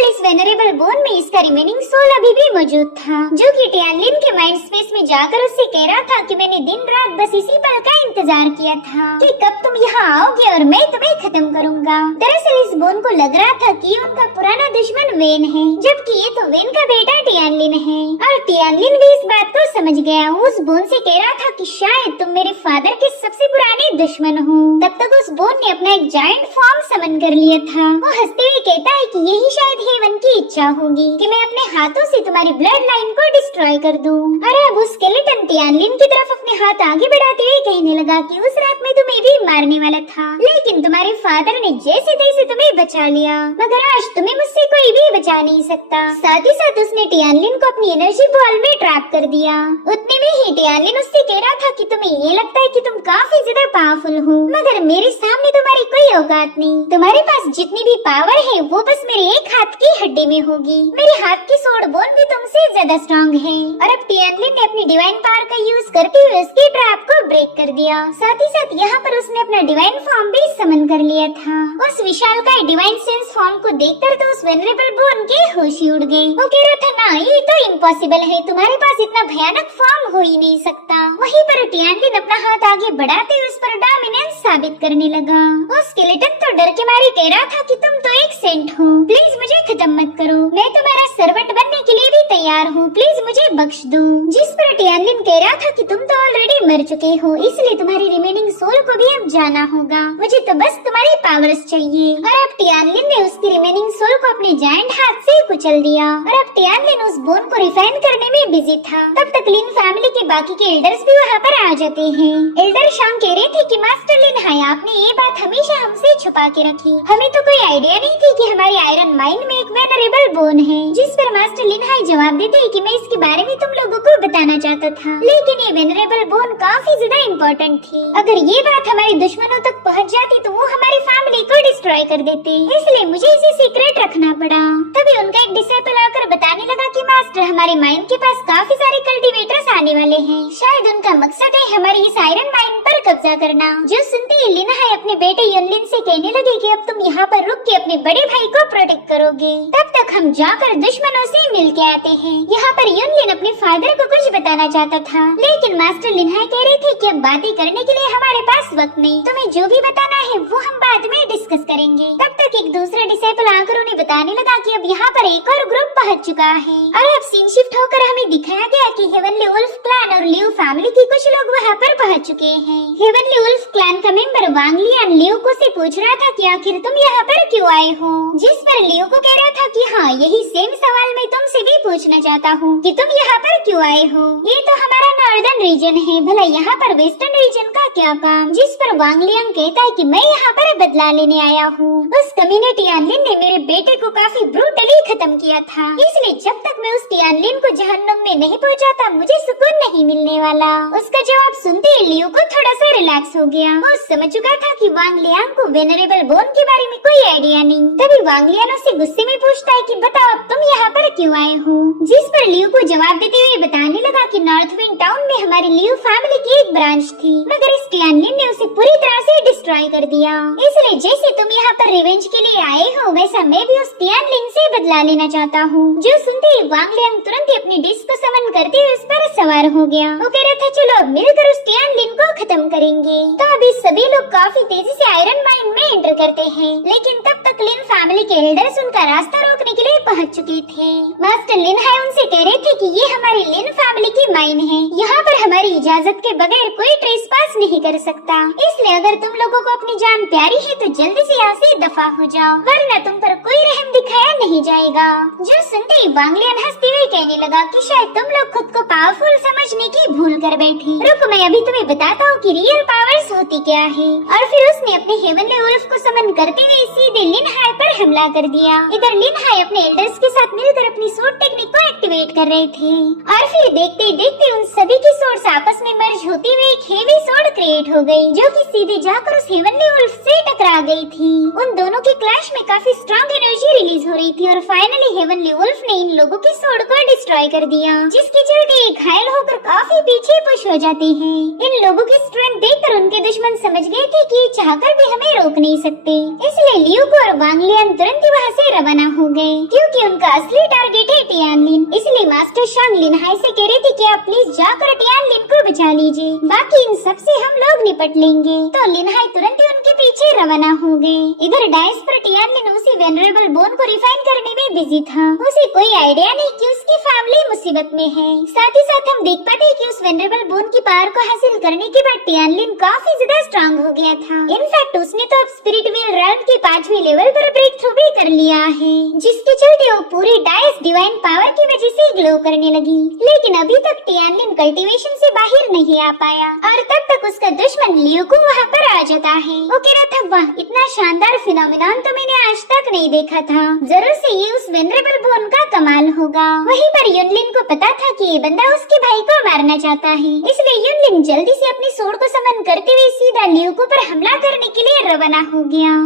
इस वेनरेबल बोन में इसका रिमेनिंग सोल अभी भी मौजूद था, जो कि टियानलिन के माइंड स्पेस में जाकर उससे कह रहा था कि मैंने दिन रात बस इसी पल का इंतजार किया था कि कब तुम यहाँ आओगे और मैं तुम्हें खत्म करूँगा। दरअसल इस बोन को लग रहा था कि उनका पुराना दुश्मन वेन है, जबकि ये तो वेन का बेटा टियानलिन है। और टियानलिन भी इस बात को समझ गया। उस बोन से कह रहा था कि शायद तुम मेरे फादर के सबसे पुराने दुश्मन हो। तब तक उस बोन ने अपना एक जायंट फॉर्म समन कर लिया था। वो हंसते हुए कहता है कि यही शायद हेवन की इच्छा होगी कि मैं अपने हाथों से तुम्हारी ब्लड लाइन को डिस्ट्रॉय कर दूं। अरे अब उस स्केलेटन टियानलिन की तरफ अपने हाथ आगे बढ़ाते हुए कहने लगा कि उस रात में तुम्हें भी मारने वाला था, लेकिन तुम्हारे फादर ने जैसे तैसे तुम्हें बचा लिया, मगर आज तुम्हें मुझसे कोई भी बचा नहीं सकता। साथ ही साथ उसने टियानलिन को अपनी एनर्जी बॉल में ट्रैप कर दिया। उतने में ही टियानलिन उससे कह रहा था कि तुम्हें ये लगता है कि तुम काफी ज्यादा पावरफुल हो, मगर मेरे सामने तुम्हारी कोई औकात नहीं। तुम्हारे पास जितनी भी पावर है वो बस मेरे एक हाथ की हड्डी में होगी। मेरे हाथ की सोड बोन भी तुमसे ज्यादा स्ट्रॉन्ग है। और अब टियानलिन ने अपनी डिवाइन पावर का यूज करते हुए उसके ट्रैप को ब्रेक कर दिया। साथ ही साथ यहाँ पर उसने अपना डिवाइन फॉर्म भी समन कर लिया था। उस विशालकाय डिवाइन सेंस फॉर्म को देखकर तो उस वेनरेबल बोन के होश ही उड़ गए। वो कह रहा था ना, ये तो इम्पॉसिबल है, तुम्हारे पास इतना भयानक फॉर्म हो ही नहीं सकता। वहीं पर टियानलिन अपना हाथ आगे बढ़ाते उस पर डोमिनेंस साबित करने लगा। वो स्केलेटन तो डर के मारे कह रहा था कि तुम तो एक सेंट हो, प्लीज मुझे खत्म मत करो, मैं तुम्हारा सर्वेंट बनने के लिए भी तैयार हूँ, प्लीज मुझे बख्श दो। जिस पर टियानलिन कह रहा था कि तुम तो ऑलरेडी मर चुके हो, इसलिए तुम्हारी रिमेनिंग सोल को भी अब जाना होगा, मुझे तो बस तुम्हारी पावर्स चाहिए। और अब टियानलिन ने उसकी रिमेनिंग सोल को अपने जायंट हाथ से कुचल दिया। और अब टियानलिन उस बोन को रिफाइन करने में बिजी था। तब तक लिन फैमिली के बाकी के एल्डर्स भी वहाँ पर आ जाते हैं। एल्डर शांग कह रहे थे कि मास्टर लिनहाई, आपने ये बात हमेशा हमसे छुपा के रखी, हमें तो कोई आइडिया नहीं थी कि हमारी आयरन माइन में एक वेनरेबल बोन है। जिस पर मास्टर लिनहाई जवाब देते हैं कि मैं इसके बारे में तुम लोगों को बताना चाहता था, लेकिन ये वेनरेबल बोन काफी ज्यादा इम्पोर्टेंट थी। अगर ये बात हमारे दुश्मनों तक पहुंच जाती तो वो हमारी फैमिली को डिस्ट्रॉय कर देते, इसलिए मुझे इसे सीक्रेट रखना पड़ा। तभी उनका एक डिसाइपल आकर बताने लगा कि मास्टर, हमारे माइन के पास काफी सारे कल्टीवेटर्स आने वाले हैं, शायद उनका मकसद है हमारी इस आयरन माइन पर कब्जा करना। जो सुनते ही लिनहाई अपने बेटे युनलिन से कहने लगे कि अब तुम यहाँ पर रुक के अपने बड़े भाई को प्रोटेक्ट करोगे, तब तक हम जाकर दुश्मनों से मिल के आते हैं। यहाँ पर युनलिन अपने फादर को कुछ बताना चाहता था, लेकिन मास्टर लिनहाई कह रहे थे कि अब बातें करने के लिए हमारे पास वक्त नहीं, तुम्हें जो भी बताना है वो हम बाद में डिस्कस करेंगे। तब तक एक दूसरा डिसाइपल आकर उन्हें बताने लगा कि अब यहाँ पर एक और ग्रुप पहुँच चुका है। और अब सीन शिफ्ट होकर हमें दिखाया गया कि हेवनली वुल्फ क्लैन और लियो फैमिली के कुछ लोग वहाँ पर पहुँच चुके हैं। हेवनली वुल्फ क्लैन का मेंबर वांग लियान लियो को से पूछ रहा था कि आखिर तुम यहाँ पर क्यों आए हो, जिस पर लियो को कह रहा था कि हाँ, यही सेम सवाल मैं तुमसे भी पूछना चाहता हूँ कि तुम यहाँ पर क्यों आए हो, ये तो हमारा नॉर्दर्न रीजन है, भला यहाँ पर वेस्टर्न रीजन का क्या काम। जिस पर वांग लियांग कहता है कि मैं यहाँ पर बदला लेने आया हूँ। उस कमीने टियानलिन ने मेरे बेटे को काफी ब्रूटली खत्म किया था, इसलिए जब तक मैं उस टियानलिन को जहन्नुम में नहीं पहुँचाता मुझे सुकून नहीं मिलने वाला। उसका जवाब सुनते ही लियो को थोड़ा सा रिलैक्स हो गया। वो समझ चुका था कि वांग लियांग को वेनरेबल बोन के बारे में कोई आइडिया नहीं। तभी वांग लियान उससे गुस्से में पूछता है कि बताओ अब तुम यहाँ पर क्यों आए हो, जिस पर लियो को जवाब देते हुए बताने लगा कि नॉर्थविंड टाउन में हमारी लियो फैमिली की एक ब्रांच थी, मगर इस टियानलिन ने उसे पूरी तरह से डिस्ट्रॉय कर दिया, इसलिए जैसे तुम यहाँ पर रिवेंज के लिए आए हो वैसा मैं भी उस टियानलिन से बदला लेना चाहता हूँ। जो सुनते ही वांग लियांग तुरंत ही अपनी डिस्क को समन करते हुए उस पर सवार हो गया। वो कह रहा था चलो अब मिलकर उस टियानलिन को खत्म करेंगे। तो अभी सभी लोग काफी तेजी से आयरन माइन में एंटर करते हैं, लेकिन तब तक लिन फैमिली के एल्डर्स उनका रास्ता रोकने के लिए पहुंच चुके थे। मास्टर लिन हाई उनसे कह रहे थे कि ये हमारी लिन फैमिली की माइन है, यहाँ पर हमारी इजाजत के बगैर कोई ट्रेसपास नहीं कर सकता, इसलिए अगर तुम लोगों को अपनी जान प्यारी है तो जल्दी से यहाँ से दफा हो जाओ, वरना तुम पर कोई रहम दिखाया नहीं जाएगा। जो सुनते ही वांग लियान हंसते हुए कहने लगा कि शायद तुम लोग खुद को पावरफुल समझने की भूल कर बैठे। रुको मैं अभी तुम्हें बताता हूँ कि रियल पावर्स होती क्या है। और फिर उसने अपने हेवनली वुल्फ को समन करते हुए सीधे लिन हाई पर हमला कर दिया। इधर लिन हाई अपने एल्डर्स के साथ मिलकर अपनी सोर्ड टेक्निक को एक्टिवेट कर रहे थे और फिर देखते ही देखते उन सभी की सोर्ड्स आपस में मर्ज होते हुए एक हेवी सोर्ड क्रिएट हो गई, जो कि सीधे जाकर उस हेवनली वुल्फ से टकरा गई थी। उन दोनों के क्लैश में काफी स्ट्रॉन्ग एनर्जी रिलीज हो रही थी और फाइनली हेवनली वुल्फ ने इन लोगों की सोर्ड को डिस्ट्रॉय कर दिया, जिसके चलते घायल होकर काफी पीछे पुश हो जाते हैं। इन लोगों की स्ट्रेंथ देखकर उनके दुश्मन समझ गए थे कि चाहकर भी हमें रोक नहीं सकते, इसलिए लियू को और वांग लियान तुरंत ही वहाँ से रवाना हो गए, क्योंकि उनका असली टारगेट है टियानलिन। इसलिए मास्टर शांग लिन हाई से कह रहे थे कि आप प्लीज जाकर टियानलिन को बचा लीजिए, बाकी इन सब से हम लोग निपट लेंगे। तो लिन हाई तुरंत ही उनके पीछे रवाना हो गए। इधर डाइस पर टियानलिन उसी वेनरेबल बोन को रिफाइन करने में बिजी था। उसे कोई आइडिया नहीं कि उसकी फैमिली मुसीबत में है। साथ ही साथ हम देख पाते हैं कि उस वेनरेबल बोन की पावर को हासिल करने के बाद टियानलिन काफी ज्यादा स्ट्रांग हो गया था। इनफैक्ट उसने तो अब स्पिरिट व्हील रैल्म के 5वें लेवल पर ब्रेक थ्रू भी कर लिया है, जिसके चलते वो पूरी डाइस डिवाइन पावर की वजह से ग्लो करने लगी। लेकिन अभी तक टियानलिन कल्टीवेशन से बाहर नहीं आ पाया और तब तक उसका दुश्मन लियू को वहाँ पर आ जाता है। वो कह रहा था वाह, इतना शानदार फिनोमिनन तो मैंने आज तक नहीं देखा था, जरूर से ये उस वेनरेबल बोन का कमाल होगा। वहीं पर युनलिन को पता था कि ये बंदा उसके भाई को मारना चाहता है, इसलिए युनलिन जल्दी से अपनी सोर्ड को समन करते हुए सीधा लियू को पर हमला करने के लिए रवाना हो गया।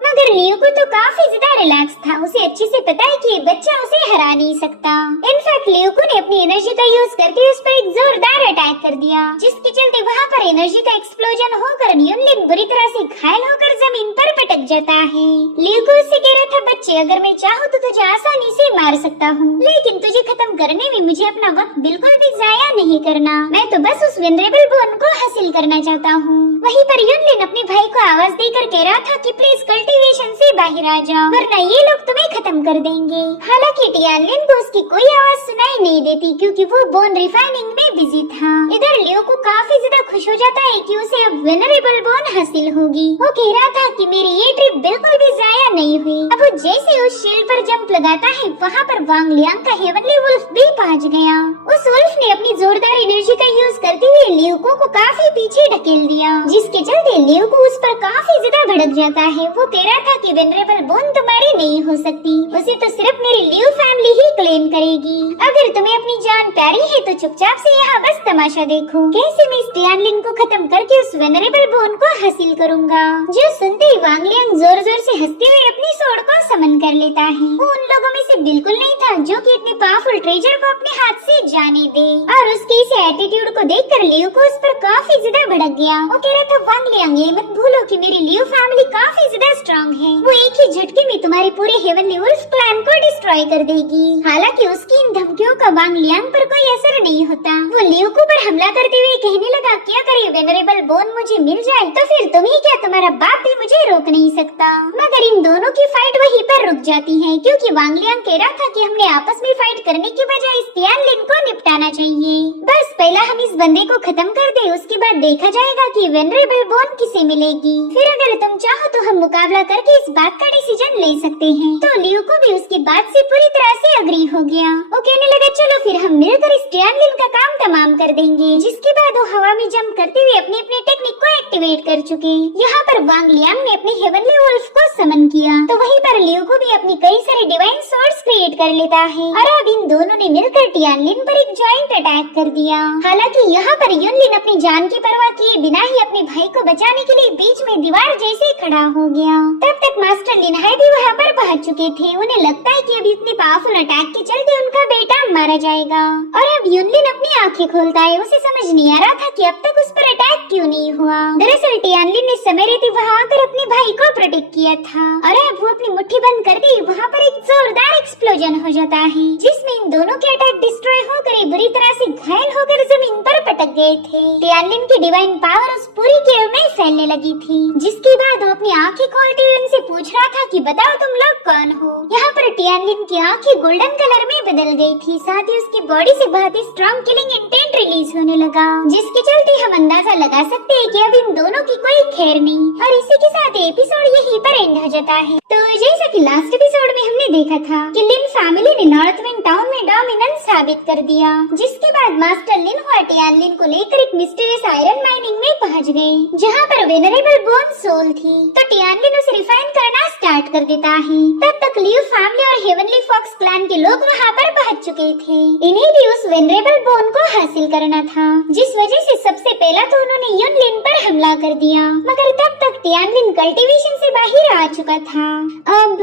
मगर लियू को तो काफी ज्यादा रिलैक्स था, उसे अच्छे से पता है कि ये बच्चा उसे हरा नहीं सकता। इनफैक्ट लियू को ने अपनी एनर्जी का यूज करके उस पर एक जोरदार अटैक कर दिया, जिसके चलते वहाँ पर एनर्जी का एक्सप्लोजन होकर युनलिन बुरी तरह से घायल होकर जमीन पर पटक जाता है। लियू को उससे कह रहा था बच्चे, अगर मैं चाहूँ तो तुझे आसानी से मार सकता हूँ, लेकिन तुझे खत्म करने में मुझे अपना वक्त बिल्कुल भी जाया नहीं करना। मैं तो बस उस वेनरेबल बोन को हासिल करना चाहता हूँ। वहीं पर युनलिन अपने भाई को आवाज देकर कह रहा था कि प्लीज कल्टीवेशन से बाहर आ जाओ, वरना ये लोग तुम्हें खत्म कर देंगे। हालांकि टियानलिन को उसकी कोई आवाज सुनाई नहीं देती, क्योंकि वो बोन रिफाइनिंग में बिजी था। इधर लियो को काफी ज्यादा खुश हो जाता है कि उसे अब वेनरेबल बोन हासिल होगी। वो कह रहा था कि मेरी ये ट्रिप बिल्कुल भी जाया नहीं हुई। अब वो जैसे उस शील्ड पर जंप लगाता है, वहाँ पर वांग लियांग का हेवनली वुल्फ भी पहुँच गया। उस वुल्फ ने अपनी जोरदार एनर्जी का यूज करते हुए लियो को काफी पीछे ढकेल दिया, जिसके चलते लियो को उस पर काफी ज्यादा भड़क जाता है। वो कह रहा था कि वेनरेबल बोन तुम्हारी नहीं हो सकती, उसे तो सिर्फ मेरी लियो फैमिली ही क्लेम करेगी। अगर तुम्हें अपनी जान प्यारी है तो चुपचाप से यहाँ बस तमाशा देखो, कैसे मैं इस टियानलिन को खत्म करके उस वेनरेबल बोन को हासिल करूँगा। जो सुनते ही वांग लियांग जोर जोर से हंसते हुए अपनी सोर्ड को समन कर लेता है। वो उन लोगों में से बिल्कुल नहीं था जो कि इतने पावरफुल ट्रेजर को अपने हाथ से जाने दे, और उसके इस एटीट्यूड को देखकर लियो को उस पर काफी ज्यादा भड़क गया। वो कह रहा था वांग लियांग, ये मत भूलो कि मेरी लियो फैमिली काफी ज्यादा स्ट्रांग है, वो एक ही झटके में तुम्हारी पूरे हेवनली वुल्फ प्लान को डिस्ट्रॉय कर देगी। हालांकि उसकी इन धमकियों का वांग लियांग पर कोई असर नहीं होता। वो लियो को पर हमला करते हुए कहने लगा, क्या करे वेनरेबल बोन मुझे मिल जाए तो फिर तुम्हें क्या, तुम्हारा बाप भी मुझे रोक नहीं सकता। मगर इन दोनों की फाइट वहीं पर रुक जाती है, क्योंकि वांग लियांग कह रहा था कि हमने आपस में फाइट करने के बजाय इस टियानलिन को निपटाना चाहिए। बस पहला हम इस बंदे को खत्म कर दे, उसके बाद देखा जाएगा कि वेनरेबल बोन किसे मिलेगी। फिर अगर तुम चाहो तो हम मुकाबला करके इस बात का डिसीजन ले सकते हैं। तो लियो को भी उसकी बात से पूरी तरह से अग्री हो गया। वो कहने लगा चलो फिर हम मिलकर इस टियानलिन का काम तमाम कर देंगे। जिसके बाद वो हवा में जंप करते हुए अपनी अपनी टेक्निक को एक्टिवेट कर चुके। यहाँ पर वांग लियांग ने अपने हेवनली वुल्फ को समन किया, तो वहीं पर लियो को भी अपनी कई सारे डिवाइन सोर्ड्स क्रिएट कर लेता है, और अब इन दोनों ने मिलकर टियानलिन पर एक जॉइंट अटैक कर दिया। हालांकि यहाँ पर युनलिन अपनी जान की परवाह किए बिना ही अपने भाई को बचाने के लिए बीच में दीवार जैसे खड़ा हो गया। तब तक मास्टर लिन हाई भी वहाँ पर पहुँच चुके थे। उन्हें लगता है कि अभी इतने पावरफुल अटैक के चलते उनका बेटा मारा जाएगा, और अब युनलिन अपनी आंखें खोलता है। उसे समझ नहीं आ रहा था कि अब तक उस पर अटैक क्यों नहीं हुआ? दरअसल टियानलिन ने समय रहते वहाँ आकर अपने भाई को प्रोटेक्ट किया था और अब वो अपनी मुट्ठी बंद कर दी। वहाँ पर एक जोरदार एक्सप्लोजन हो जाता है जिसमें इन दोनों के अटैक डिस्ट्रॉय होकर ये बुरी तरह से घायल होकर जमीन पर पटक गए थे। टियानलिन की डिवाइन पावर उस पूरी केव में फैलने लगी थी, जिसके बाद वो अपनी आंखें खोलते हुए उनसे पूछ रहा था कि बताओ तुम लोग कौन हो। यहाँ पर टियानलिन की आंखें गोल्डन कलर में बदल गई थी, साथ ही उसकी बॉडी से बहुत ही स्ट्रॉन्ग किलिंग इंटेंट रिलीज होने लगा, जिसके चलते हम अंदाजा लगा सकते हैं कि अब इन दोनों की कोई खैर नहीं। और इसी के साथ एपिसोड यहीं पर एंड हो जाता है। तो जैसा कि लास्ट एपिसोड में हमने देखा था कि लिन फैमिली ने नॉर्थ विंड टाउन में डोमिनेंस साबित कर दिया, जिसके बाद मास्टर लिन और टियानलिन को लेकर एक मिस्टीरियस आयरन माइनिंग में पहुंच गए, जहां पर वेनरेबल बोन सोल थी। तो टियानलिन उसे रिफाइन करना स्टार्ट कर देता है। तब तक लियू फैमिली और हेवनली फॉक्स क्लैन के लोग वहां पर पहुंच चुके थे। इन्हें भी उस वेनरेबल बोन को हासिल करना था, जिस वजह से सबसे पहला तो उन्होंने युनलिन पर हमला कर दिया, मगर तब तक टियानलिन कल्टीवेशन से बाहर आ चुका था। अब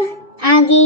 आगे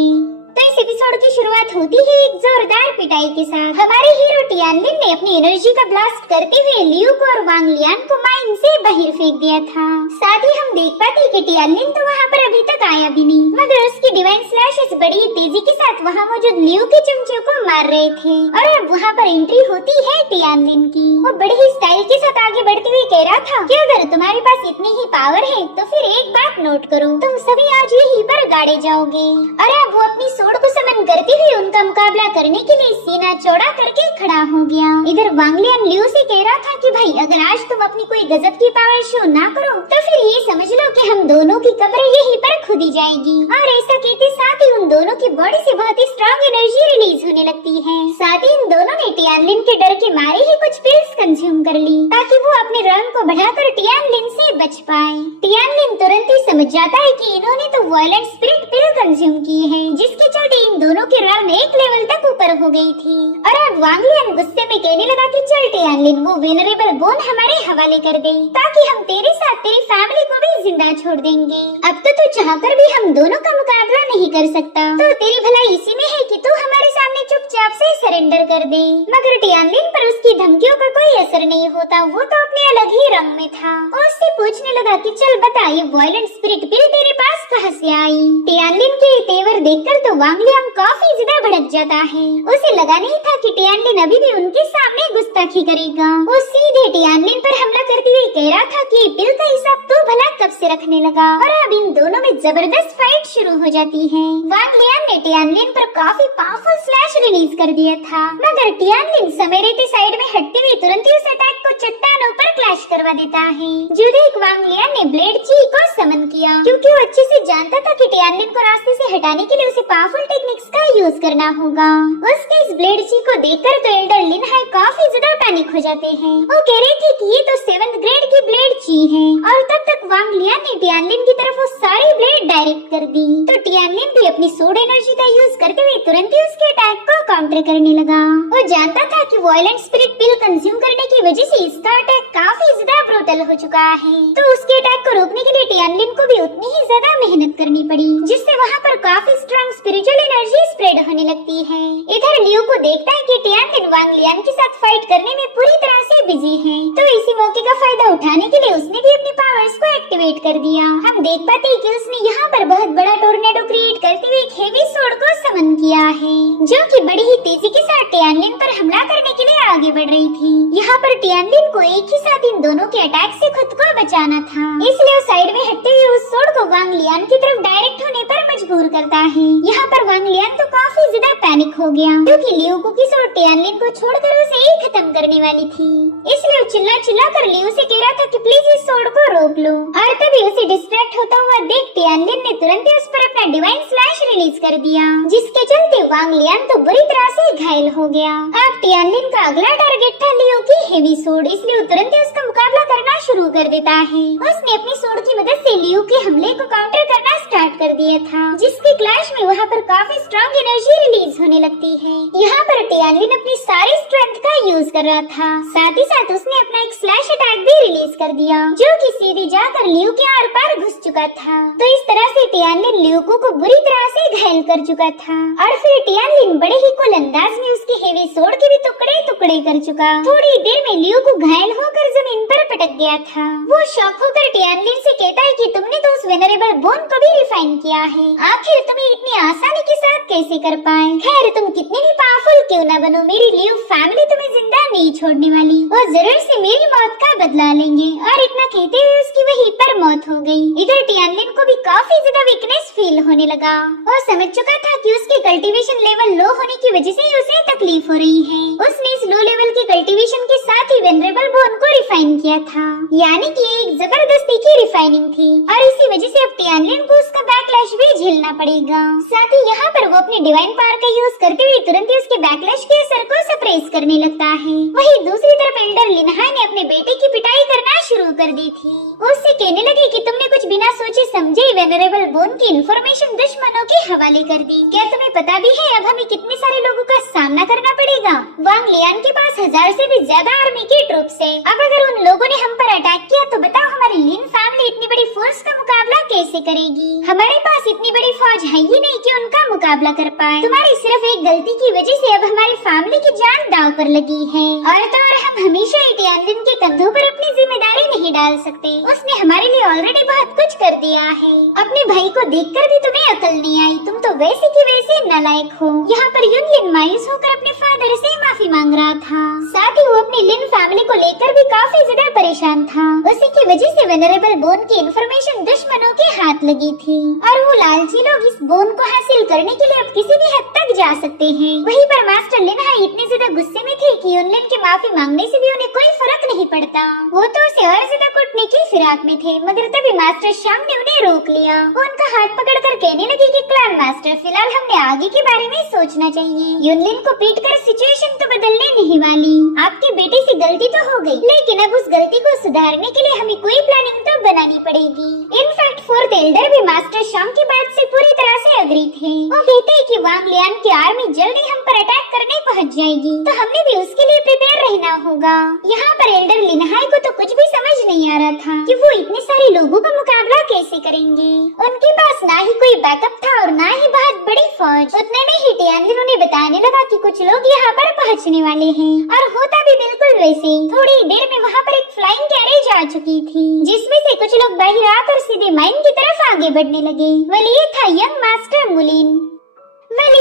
तो इस एपिसोड की शुरुआत होती है एक जोरदार पिटाई के साथ। हमारे हीरो टियानलिन ने अपनी एनर्जी का ब्लास्ट करते हुए लियू को और वांग लियान को माइन से बाहर फेंक दिया था। साथ ही हम देख पाते कि टियानलिन तो वहाँ पर अभी तक आया भी नहीं, मगर उसकी डिवाइन स्लैशेस बड़ी तेजी के साथ वहाँ मौजूद लियू के चमचों को मार रहे थे। और अब वहाँ पर एंट्री होती है टियानलिन की। वो बड़े ही स्टाइल के साथ आगे बढ़ते हुए कह रहा था कि अगर तुम्हारे पास इतनी ही पावर है तो फिर एक बात नोट करो, तुम सभी आज यहीं पर गाड़े जाओगे। और अब वो अपनी सोड को समन करते हुए उनका मुकाबला करने के लिए सीना चौड़ा करके खड़ा हो गया। इधर वांग लियान लियू से कह रहा था कि भाई अगर आज तुम अपनी कोई गजब की पावर शो ना करो तो फिर ये समझ लो कि हम दोनों की कब्र यहीं पर खुदी जाएगी। और ऐसा कहते साथ ही उन दोनों की बॉडी से बहुत ही स्ट्रॉन्ग एनर्जी रिलीज होने लगती है। साथ ही इन दोनों ने टियानलिन के डर के मारे ही कुछ पिल्स कंज्यूम कर ली ताकि वो अपने रंग को बढ़ाकर टियानलिन से बच पाए। टियानलिन तुरंत ही समझ जाता है कि इन्होंने तो वायलेंट स्पिरिट पिल कंज्यूम की है, जिसके चलते इन दोनों की रंग एक लेवल तक ऊपर हो गई थी। और अब वांग लियान गुस्से में कहने लगा कि चल टियानलिन वो वेनरेबल बोन हमारे हवाले कर दे ताकि हम तेरे साथ तेरी फैमिली को भी जिंदा छोड़ देंगे। अब तो तू चाहकर भी हम दोनों का मुकाबला नहीं कर सकता, तो तेरी भलाई इसी में है कि तू हमारे सामने चुपचाप से सरेंडर कर दे। मगर टियानलिन पर उसकी धमकियों का कोई असर नहीं होता, वो तो अपने अलग ही रंग में था। और उससे पूछने लगा कि चल बता ये वायलेंट स्पिरिट पिल तेरे पास कहाँ से आई। टियानलिन के तेवर देखकर तो वांग लियान काफी ज्यादा भड़क जाता है। उसे लगा नहीं था कि टियानलिन अभी भी उनके सामने गुस्ताखी करेगा। वो सीधे टियानलिन पर हमला करते हुए कह रहा था कि पिल का हिसाब तू भला कब से रखने लगा। और अब इन दोनों में जबरदस्त फाइट शुरू हो जाती है। वांग लियान ने टियानलिन पर काफी पावरफुल स्लैश रिलीज कर दिया था, मगर टियानलिन समय रहते साइड में हटते हुए तुरंत ही उस अटैक को चट्टानों पर क्लैश करवा देता है। जो देख वांग लियान ने ब्लेड ची को समन किया, क्योंकि वो अच्छे से जानता था कि टियानलिन को रास्ते से हटाने के लिए उसे पावरफुल टेक्निक्स का यूज करना होगा। उसके इस ब्लेड ची को देखकर तो एल्डर लिन हाई काफी ज्यादा पैनिक हो जाते हैं। वो कह रहे थे कि ये तो 7th ग्रेड की ब्लेड ची है। और तब तक वांग लियान ने टियानलिन की तरफ वो सारी ब्लेड डायरेक्ट कर दी। तो टियानलिन भी अपनी सोड एनर्जी का यूज करते हुए तुरंत ही उसके अटैक को काउंटर करने लगा। वो जानता था कि वायलेंट स्पिरिट पिल कंज्यूम करने की वजह से इसका अटैक काफी ज्यादा ब्रूटल हो चुका है, तो उसके अटैक को रोकने के लिए टियानलिन को भी उतनी ही ज्यादा मेहनत करनी पड़ी, जिससे वहाँ पर काफी स्ट्रॉन्ग स्पिरिचुअल एनर्जी स्प्रेड होने लगती है। इधर लियू को देखता है कि टियानलिन वांग लियान के साथ फाइट करने में पूरी तरह से बिजी है, तो इसी मौके का फायदा उठाने के लिए उसने भी अपनी पावर्स को एक्टिवेट कर दिया। हम देख पाते हैं कि उसने यहाँ पर बहुत बड़ा टोर्नेडो क्रिएट करते हुए एक हेवी सोड को समन किया है, जो कि बड़ी ही तेजी के साथ टियानलिन पर हमला करने के लिए आगे बढ़ रही थी। यहाँ पर टियानलिन को एक ही साथ इन दोनों के अटैक से खुद को बचाना था, इसलिए वो साइड में हटते हुए उस सोड को वांग लियान की तरफ डायरेक्ट होने पर मजबूर करता है। यहाँ पर वांग लियान तो काफी ज्यादा पैनिक हो गया, क्योंकि लियू की सोड टियानलिन को छोड़कर उसे ही खत्म करने वाली थी। इसलिए वो चिल्ला कर लियू से कह रहा था कि प्लीज इस सोड को रोक लो। और तभी उसे डिस्ट्रैक्ट होता हुआ देख टियानलिन ने तुरंत ही उस पर अपना डिवाइन स्लैश रिलीज कर दिया, जिसके चलते वांग लियान तो बुरी तरह से घायल हो गया। अब टियानलिन का अगला टारगेट था लियू की हेवी सोड, इसलिए वो तुरंत ही उसका मुकाबला करना शुरू कर देता है। उसने अपनी सोड की मदद से लियू के हमले को काउंटर करना स्टार्ट कर दिया था, जिसके क्लैश में वहाँ पर काफी स्ट्रॉन्ग एनर्जी रिलीज होने लगती है। यहाँ पर टियानलिन अपनी सारी स्ट्रेंथ का यूज कर रहा था, साथ ही साथ उसने अपना एक स्लैश अटैक भी रिलीज कर दिया, जो कि सीधे जाकर लियू के आर पार घुस चुका था। तो इस तरह से टियानलिन लियू को बुरी तरह से घायल कर चुका था। और फिर टियानलिन बड़े ही कुल अंदाज में उसके हेवी सोड के भी टुकड़े टुकड़े कर चुका। थोड़ी देर में लियू को घायल होकर जमीन पर अटक गया था। वो शॉक होकर टियानलिन से कहता है कि तुमने तो उस वेनरेबल बोन को भी रिफाइन किया है, आखिर तुम्हें इतनी आसानी के साथ कैसे कर पाए? खैर तुम कितने भी पावरफुल क्यों न बनो, मेरी लिव फैमिली तुम्हें जिंदा नहीं छोड़ने वाली, वो जरूर से मेरी मौत का बदला लेंगे। और इतना कहते हुए उसकी वहीं पर मौत हो गई। इधर टियानलिन को भी काफी ज्यादा वीकनेस फील होने लगा। वो समझ चुका था कि उसके कल्टीवेशन लेवल लो होने की वजह से उसे तकलीफ हो रही है। उसने इस लो लेवल की कल्टीवेशन के साथ ही वेनरेबल बोन को रिफाइन किया था, यानी कि एक जबरदस्ती की रिफाइनिंग थी, और इसी वजह से अब टियानलिन को उसका बैकलैश भी झेलना पड़ेगा। साथ ही यहाँ पर वो अपने डिवाइन पावर का यूज करते हुए तुरंत ही उसके बैकलैश के असर को सप्रेस करने लगता है। वहीं दूसरी तरफ एल्डर लिनहाई ने अपने बेटे की पिटाई करना शुरू कर दी थी। उससे कहने लगे कि तुमने कुछ बिना सोचे समझे वेनरेबल बोन की इंफॉर्मेशन दुश्मनों के हवाले कर दी। क्या तुम्हें पता भी है अब हमें कितने सारे लोगों का सामना करना पड़ेगा? वांग लियान के पास 1000 से भी ज्यादा आर्मी की ट्रूप्स है। अब अगर उन लोगों ने हम पर अटैक किया तो बताओ हमारी लिन फैमिली इतनी बड़ी फोर्स का मुकाबला कैसे करेगी? हमारे पास इतनी बड़ी फौज है ही नहीं कि उनका मुकाबला कर पाए। तुम्हारी सिर्फ एक गलती की वजह से अब हमारी फैमिली की जान दांव पर लगी है, और तो और हम हमेशा टियानलिन के कंधों पर अपनी जिम्मेदारी नहीं डाल सकते। उसने हमारे लिए ऑलरेडी बहुत कुछ कर दिया है। अपने भाई को देखकर भी तुम्हें अकल नहीं आई, तुम तो वैसे की वैसे नालायक हो। यहाँ पर युनलिन मायूस होकर अपने फादर से माफी मांग रहा था। साथ ही वो अपनी लिन फैमिली को लेकर भी काफी ज्यादा परेशान था। उसी की वजह से वेनरेबल बोन की इंफॉर्मेशन दुश्मनों के हाथ लगी थी, और वो लालची लोग इस बोन को हासिल करने के लिए अब किसी भी हद तक जा सकते हैं। वहीं पर मास्टर लिनहाई इतने ज्यादा गुस्से में थे कि युनलिन के माफी मांगने से भी उन्हें कोई फर्क नहीं पड़ता। वो तो उसे और ज्यादा कुटने की फिराक में थे, मगर तभी मास्टर शाम ने उन्हें रोक लिया। वो उनका हाथ पकड़कर कहने लगे कि क्लैन मास्टर फिलहाल हमने आगे के बारे में सोचना चाहिए। युनलिन को पीटकर सिचुएशन तो बदलने नहीं वाली। आपके बेटे से गलती तो हो गई, लेकिन अब उस गलती को सुधारने के लिए हमें कोई प्लानिंग तो बनानी पड़ेगी। इनफैक्ट फोर्थ एल्डर भी मास्टर शाम की बात से पूरी तरह से अग्री थे। वो कहते हैं कि वांग लियान की आर्मी जल्दी हम पर अटैक करने पहुंच जाएगी, तो हमने भी उसके लिए प्रिपेयर रहना होगा। यहाँ पर एल्डर लिनहाई को तो कुछ भी समझ नहीं आ रहा था कि वो इतने सारे लोगों का मुकाबला कैसे करेंगे। उनके पास ना ही कोई बैकअप था और ना ही बहुत बड़ी फौज। उतने में ही टियानलिन उन्हें बताने लगा कि कुछ लोग यहाँ पर पहुँचने वाले हैं, और होता भी बिल्कुल वैसे। थोड़ी देर में वहाँ पर एक फ्लाइंग कैरेज आ चुकी थी, जिसमें से कुछ लोग बाहर आकर सीधे माइन की तरफ आगे बढ़ने लगे। वह ये था यंग मास्टर मुलिन।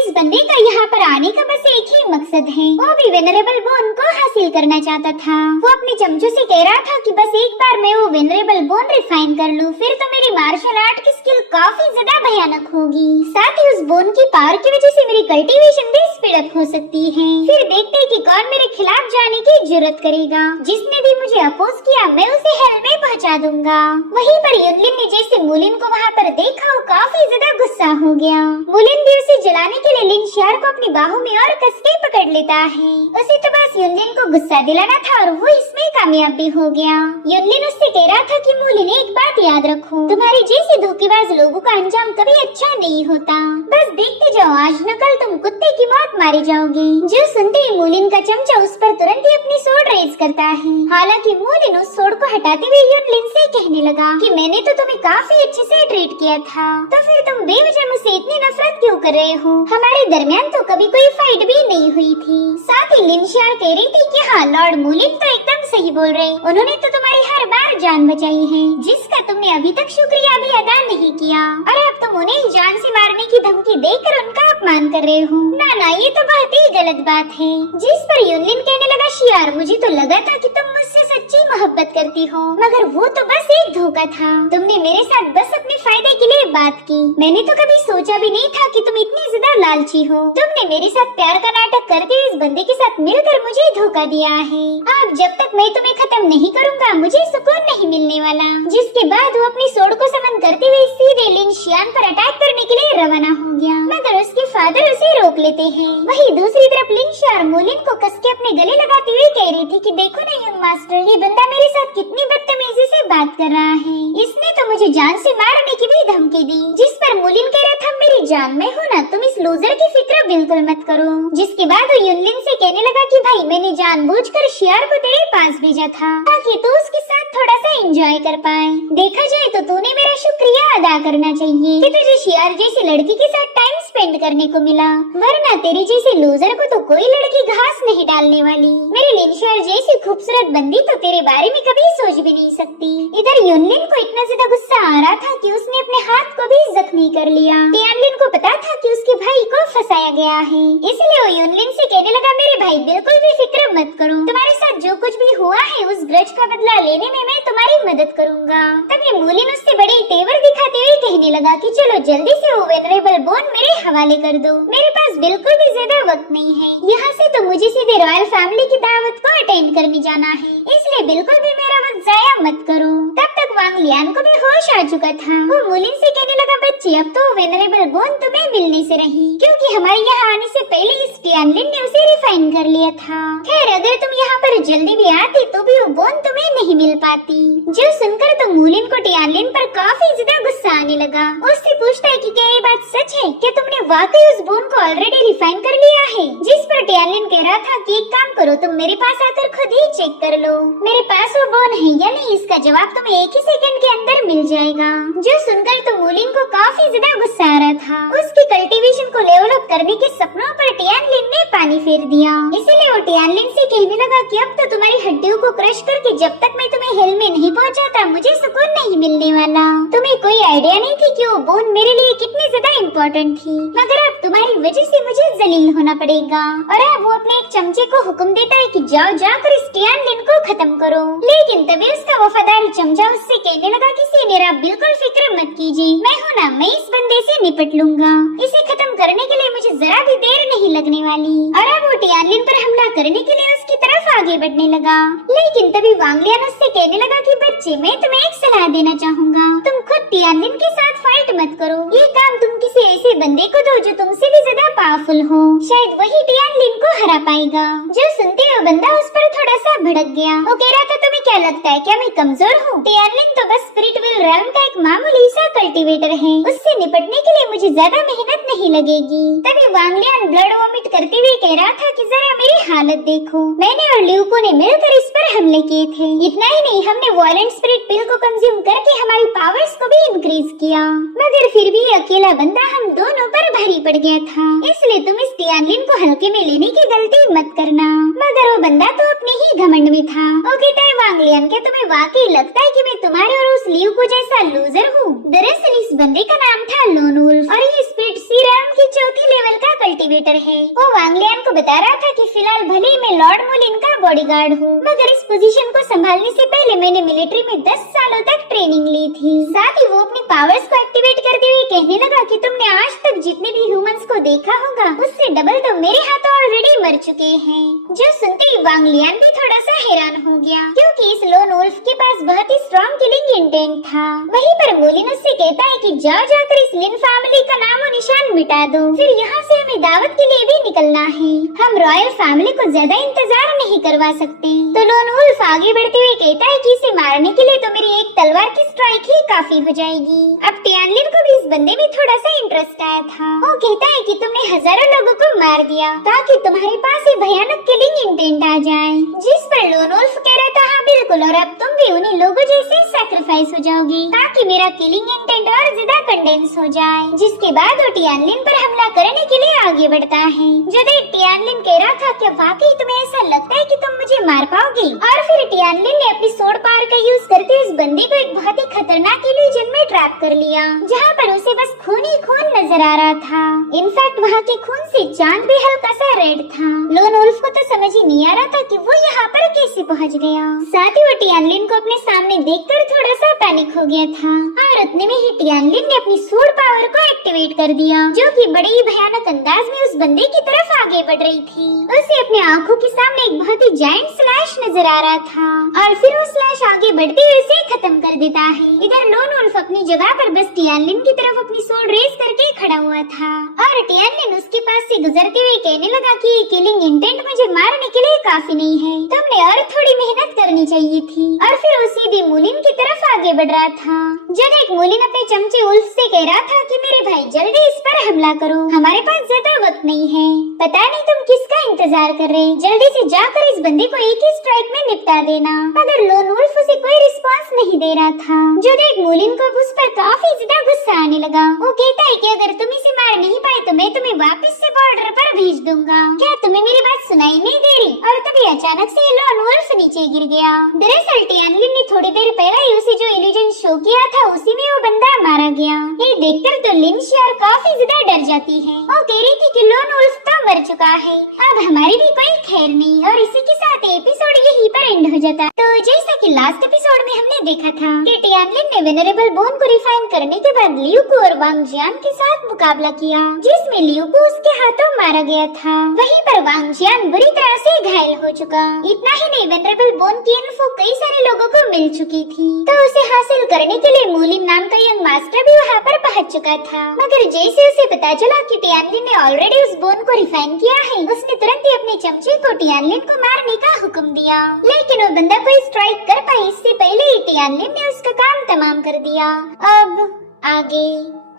इस बंदे का यहाँ पर आने का बस एक ही मकसद है, वो भी वेनरेबल बोन को हासिल करना चाहता था। वो अपने चमचों से कह रहा था कि बस एक बार मैं वो वेनरेबल बोन रिफाइन कर लूं, फिर तो मेरी मार्शल आर्ट की स्किल काफी ज्यादा भयानक होगी। साथ ही उस बोन की पावर की वजह से मेरी कल्टीवेशन भी स्पीड अप हो सकती है। फिर देखते हैं कि कौन मेरे खिलाफ जाने की जरूरत करेगा। जिसने भी मुझे अपोज किया मैं उसे हेल में पहुँचा दूंगा। वहीं पर युनलिन ने जैसे मुलिन को वहाँ पर देखा, वो काफी ज्यादा गुस्सा हो गया। मुलिन भी उसे जलाने के लिए लिन शियार को अपनी बाहों में और कसके पकड़ लेता है। उसे तो बस युनलिन को गुस्सा दिलाना था और वो इसमें कामयाब भी हो गया। युनलिन उससे कह रहा था कि मुलिन एक बात याद रखो, तुम्हारे जैसे धोखेबाज लोगों का अंजाम कभी अच्छा नहीं होता। बस देखते जाओ, आज न कल तुम कुत्ते की मौत मारे जाओगे। जो सुनते ही मुलिन का चमचा उस पर तुरंत ही अपनी सोड रेज करता है। हालांकि मुलिन उस सोड को हटाते हुए युनलिन से कहने लगा कि मैंने तो तुम्हें काफी अच्छे से ट्रीट किया था, तो फिर तुम बेवजह मुझसे इतनी नफरत क्यों कर रहे हो? हमारे दरमियान तो कभी कोई फाइट भी नहीं हुई थी। साथ ही लिन शियार कह रही थी कि हाँ, लॉर्ड मुलिन तो एकदम सही बोल रहे, उन्होंने तो तुम्हारी हर बार जान बचाई है, जिसका तुमने अभी तक शुक्रिया भी अदा नहीं किया। अरे अब तुम उन्हें जान से मारने की धमकी देकर उनका अपमान कर रहे हो। ना ये तो बहुत ही गलत बात है। जिस पर युनलिन कहने लगा, शियार मुझे तो लगा था कि तुम मुझसे सच्ची मोहब्बत करती हो, मगर वो तो बस एक धोखा था। तुमने मेरे साथ बस अपने फायदे के लिए बात की। मैंने तो कभी सोचा भी नहीं था कि तुम इतनी ज्यादा लालची हो। तुमने मेरे साथ प्यार का नाटक करके इस बंदे के साथ मिलकर मुझे धोखा दिया है। अब जब तक मैं तुम्हें खत्म नहीं करूंगा मुझे सुकून नहीं मिलने वाला। जिसके बाद वो अपनी सोड को समन करते हुए सीधे लिन शियान पर अटैक करने के लिए रवाना हो गया, मगर उसके फादर उसे रोक लेते हैं। वहीं दूसरी तरफ लिन शियार मुलिन को कस के अपने गले लगाते हुए कह रही थी कि देखो ना यंग मास्टर, ये बंदा मेरे साथ कितनी बदतमीजी से बात कर रहा है। इसने तो मुझे जान से मारने की भी धमकी दी। जिस पर मुलिन कह रहा था मेरी जान में हो ना, तुम इस लूजर की फिक्र बिल्कुल मत करो। जिसके बाद वो युनलिन से कहने लगा कि भाई मैंने जानबूझकर शियार को तेरे पास भेजा था ताकि तू उसके साथ थोड़ा सा एंजॉय कर पाए। देखा जाए तो तूने मेरा शुक्रिया अदा करना चाहिए कि तुझे शियार जैसी लड़की के साथ टाइम स्पेंड करने को मिला, वरना तेरे जैसे लूजर को तो कोई लड़की घास नहीं डालने वाली। मेरे तुम्हारी लिनशार जैसी खूबसूरत बंदी तो तेरे बारे में कभी सोच भी नहीं सकती। इधर युनलिन को इतना ज्यादा गुस्सा आ रहा था कि उसने अपने हाथ को भी जख्मी कर लिया। टियानलिन को पता था कि उसके भाई को फंसाया गया है, इसलिए वो युनलिन से कहने लगा, मेरे भाई बिल्कुल भी फिक्र मत करो, तुम्हारे साथ जो कुछ भी हुआ है उस ग्रज का बदला लेने में मैं तुम्हारी मदद करूंगा। तभी मूलिन उससे बड़े तेवर दिखाते हुए कहने लगा कि चलो जल्दी से वो वेनरेबल बोन मेरे हवाले कर दो, मेरे पास बिल्कुल भी ज्यादा वक्त नहीं है। यहाँ से तो मुझे सीधे रॉयल फैमिली की दावत को अटेंड करने जाना है, इसलिए बिल्कुल भी मेरा वक्त जाया मत करो। तब तक वांग लियान को भी होश आ चुका था। वो मूलिन से कहने लगा, बच्ची अब तो वेनरेबल बोन तुम्हें मिलने से रही, क्योंकि हमारे यहाँ आने से पहले इस टियानलिन ने उसे रिफाइन कर लिया था। खैर अगर तुम यहाँ पर जल्दी भी आती तो भी वो बोन तुम्हें नहीं मिल पाती। जो सुनकर तो मूलिन को टियानलिन पर काफी ज्यादा गुस्सा आने लगा। उससे पूछता है कि क्या ये बात सच है, क्या तुमने वाकई उस बोन को ऑलरेडी रिफाइन कर लिया है? जिस पर टियानलिन कह रहा था कि एक काम करो, तुम मेरे पास आकर खुद ही चेक कर लो, मेरे पास वो बोन है या नहीं, इसका जवाब तुम्हें एक ही सेकंड के अंदर मिल जाएगा। जो सुनकर तो मूलिन को काफी ज्यादा गुस्सा आ रहा था। उसकी कल्टीवेशन को लेवल अप करने के सपनों पर टियानलिन ने पानी फेर दिया, इसीलिए वो टियानलिन से कहने लगा कि अब तो तुम्हारी हड्डियों को क्रश करके जब तक मैं तुम्हें हिल में नहीं पहुंचाता मुझे सुकून नहीं मिलने वाला। तुम्हें कोई आइडिया नहीं थी कि वो बोन मेरे लिए कितनी ज्यादा इम्पोर्टेंट थी, मगर अब तुम्हारी वजह से मुझे जलील होना पड़ेगा। और अब वो अपने एक चमचे को हुक्म देता है कि जाओ जाकर इस टियानलिन को खत्म करो। लेकिन तभी उसका वफादार चमचा उससे कहने लगा कि सीनियर आप बिल्कुल फिक्र मत कीजिए, मैं हूँ ना, मैं इस बंदे से निपट लूंगा, इसे खत्म करने के लिए मुझे जरा भी देर नहीं लगने वाली। और अब वो टियानलिन पर हमला करने के लिए उसकी तरफ आगे बढ़ने लगा। लेकिन तभी वांग लियान उससे कहने लगा कि बच्चे मैं तुम्हें एक सलाह देना चाहूँगा, तुम खुद टियानलिन के साथ फाइट मत करो, ये काम तुम किसी ऐसे बंदे को दो जो तुमसे भी ज्यादा पावरफुल हो, शायद वही टियानलिन को हरा पाएगा। जो सुनते हुए बंदा उस पर थोड़ा सा भड़क गया। वो कह रहा था तुम्हें क्या लगता है क्या मैं कमजोर हूँ? टियानलिन तो बस स्पिरिचुअल रेल्म का एक मामूली सा कल्टीवेटर है, उससे निपटने के लिए मुझे ज्यादा मेहनत नहीं लगेगी। तभी वांग लियान ब्लड वॉमिट करते हुए कह रहा था कि जरा मेरी हालत देखो, मैंने और ल्यूको ने मिलकर इस पर हमले किए थे, इतना ही नहीं हमने वायलेंट स्पिरिट पिल को कंज्यूम करके हमारी पावर्स को भी इंक्रीज किया, मगर फिर भी अकेला बंदा हम दोनों पर भारी पड़ गया था, इसलिए तुम इस टियानलिन को हल्के में लेने की गलती मत करना। मगर वो बंदा तो अपने ही घमंड में था। वो कहता है वांग लियान क्या तुम्हें वाकई लगता है कि मैं तुम्हारे और उस ल्यूको जैसा लूजर हूँ? दरअसल इस बंदे का नाम था लोन वुल्फ और ये स्पिरिट सी रेल्म की चौथी लेवल का कल्टीवेटर है। वो वांग लियान को बता रहा था कि फिलहाल भले ही मैं लॉर्ड मूलिन का बॉडीगार्ड हूँ, मगर इस पोजीशन को संभालने से पहले मैंने मिलिट्री में 10 सालों तक ट्रेनिंग ली थी। साथ ही वो अपनी पावर्स को एक्टिवेट करते हुए कहने लगा कि तुमने आज तक जितने भी ह्यूमंस को देखा होगा उससे डबल तो मेरे हाथों ऑलरेडी मर चुके हैं। जो सुनते ही वांग लियान भी थोड़ा सा हैरान हो गया, क्योंकि इस लोन वुल्फ के पास बहुत ही स्ट्रॉन्ग किलिंग इंटेंट था। वहीं पर मूलिन उससे कहता है कि जाओ जाकर इस लिन फैमिली का नामो निशान मिटा दो, फिर यहाँ से हमें दावत के लिए भी निकलना है, हम रॉयल फैमिली को ज्यादा इंतजार नहीं करवा सकते। तो लोन वुल्फ आगे बढ़ते हुए कहता है कि इसे मारने के लिए तो मेरी एक तलवार की स्ट्राइक ही काफी हो जाएगी। अब टियानलिन को भी इस बंदे में थोड़ा सा इंटरेस्ट आया था। वो कहता है कि तुमने हजारों लोगों को मार दिया ताकि तुम्हारे पास ये भयानक किलिंग इंटेंट आ जाए, जिस पर लोन वुल्फ कह रहा था हाँ बिल्कुल, और अब तुम भी उन्हीं लोगों जैसे सैक्रिफाइस हो जाओगी ताकि मेरा किलिंग इंटेंट और ज्यादा कंडेंस हो जाए। जिसके बाद वो टियानलिन पर हमला करने के लिए आगे बढ़ता है। जो देख टियानलिन कह रहा था क्या वाकई तुम्हें ऐसा लगता है कि तुम मुझे मार पाओगी? और फिर टियानलिन ने अपनी सोड पावर का यूज करते हुए इस बंदे को एक बहुत ही खतरनाक इल्यूजन में ट्रैप कर लिया, जहाँ पर उसे बस खून ही खून नजर आ रहा था। इनफैक्ट वहाँ के खून से चांद भी हल्का सा रेड था। लोन वुल्फ को तो समझ ही नहीं आ रहा था कि वो यहाँ पर कैसे पहुँच गया। साथ ही वो टियानलिन को अपने सामने देखकर थोड़ा सा पैनिक हो गया था और उतने में ही टियानलिन ने अपनी सोड पावर को एक्टिवेट कर दिया, जो कि बड़े ही भयानक अंदाज में उस बंदे की तरफ आगे बढ़ रही थी। उसे अपने आंखों के सामने एक बहुत ही जायंट स्लैश नजर आ रहा था और फिर वो स्लैश आगे बढ़ते हुए उसे खत्म कर देता है। इधर लोन वुल्फ अपनी जगह पर बस टियानलिन की तरफ अपनी सोड रेस करके खड़ा हुआ था और टियानलिन उसके पास से गुजरते हुए कहने लगा कि ये किलिंग इंटेंट मुझे मारने के लिए काफी नहीं है, तुमने और थोड़ी मेहनत करनी चाहिए थी। और फिर वो सीधे मूलिन की तरफ आगे बढ़ रहा था। जब एक मूलिन अपने चमचे वुल्फ से कह रहा था कि मेरे भाई जल्दी इस पर हमला करो, हमारे पास ज्यादा वक्त नहीं है, पता नहीं तुम किसका इंतजार कर रहे, जल्दी से जाकर इस बंदे को एक ही स्ट्राइक में निपटा देना, मगर लोन वुल्फ उसे कोई रिस्पांस नहीं दे रहा था, जो देख मूलिन को उस पर काफी ज्यादा गुस्सा आने लगा। वो कहता है कि अगर तुम इसे मार नहीं पाए तो मैं तुम्हें वापस से बॉर्डर पर भेज दूंगा। क्या तुम्हें मेरी बात सुनाई नहीं दे रही? और तभी अचानक से लोन वुल्फ नीचे गिर गया। दरअसल टियानलिन ने थोड़ी देर पहले ही उसे जो इल्यूजन शो किया था उसी में वो बंदा मारा गया। ये देखकर तो लिन शियर काफी ज्यादा डर जाती है। वो कह रही थी कि लोन वुल्फ तो मर चुका है, अब हमारी भी कोई खैर नहीं। और इसी के साथ एपिसोड यहीं पर एंड हो जाता। तो जैसा कि लास्ट एपिसोड में हमने देखा था कि टियानलिन ने वेनरेबल बोन को रिफाइन करने के बाद लियू को और वांग जियान के साथ मुकाबला किया, जिसमें लियू को उसके हाथों मारा गया था। वहीं पर वांग जियान बुरी तरह से घायल हो चुका। इतना ही नहीं, वेनरेबल बोन की इन्फो कई सारे लोगों को मिल चुकी थी, तो उसे हासिल करने के लिए मूलिन नाम का यंग मास्टर भी वहाँ पर पहुँच चुका था। मगर जैसे उसे पता चला कि टियानलिन ने ऑलरेडी उस बोन को रिफाइन किया है, उसने तुरंत ही अपने चमचे को टियानलिन को मारने का हुक्म दिया। लेकिन वो बंदा कोई स्ट्राइक कर पाए इससे पहले ही टियानलिन ने उसका काम तमाम कर दिया। अब आगे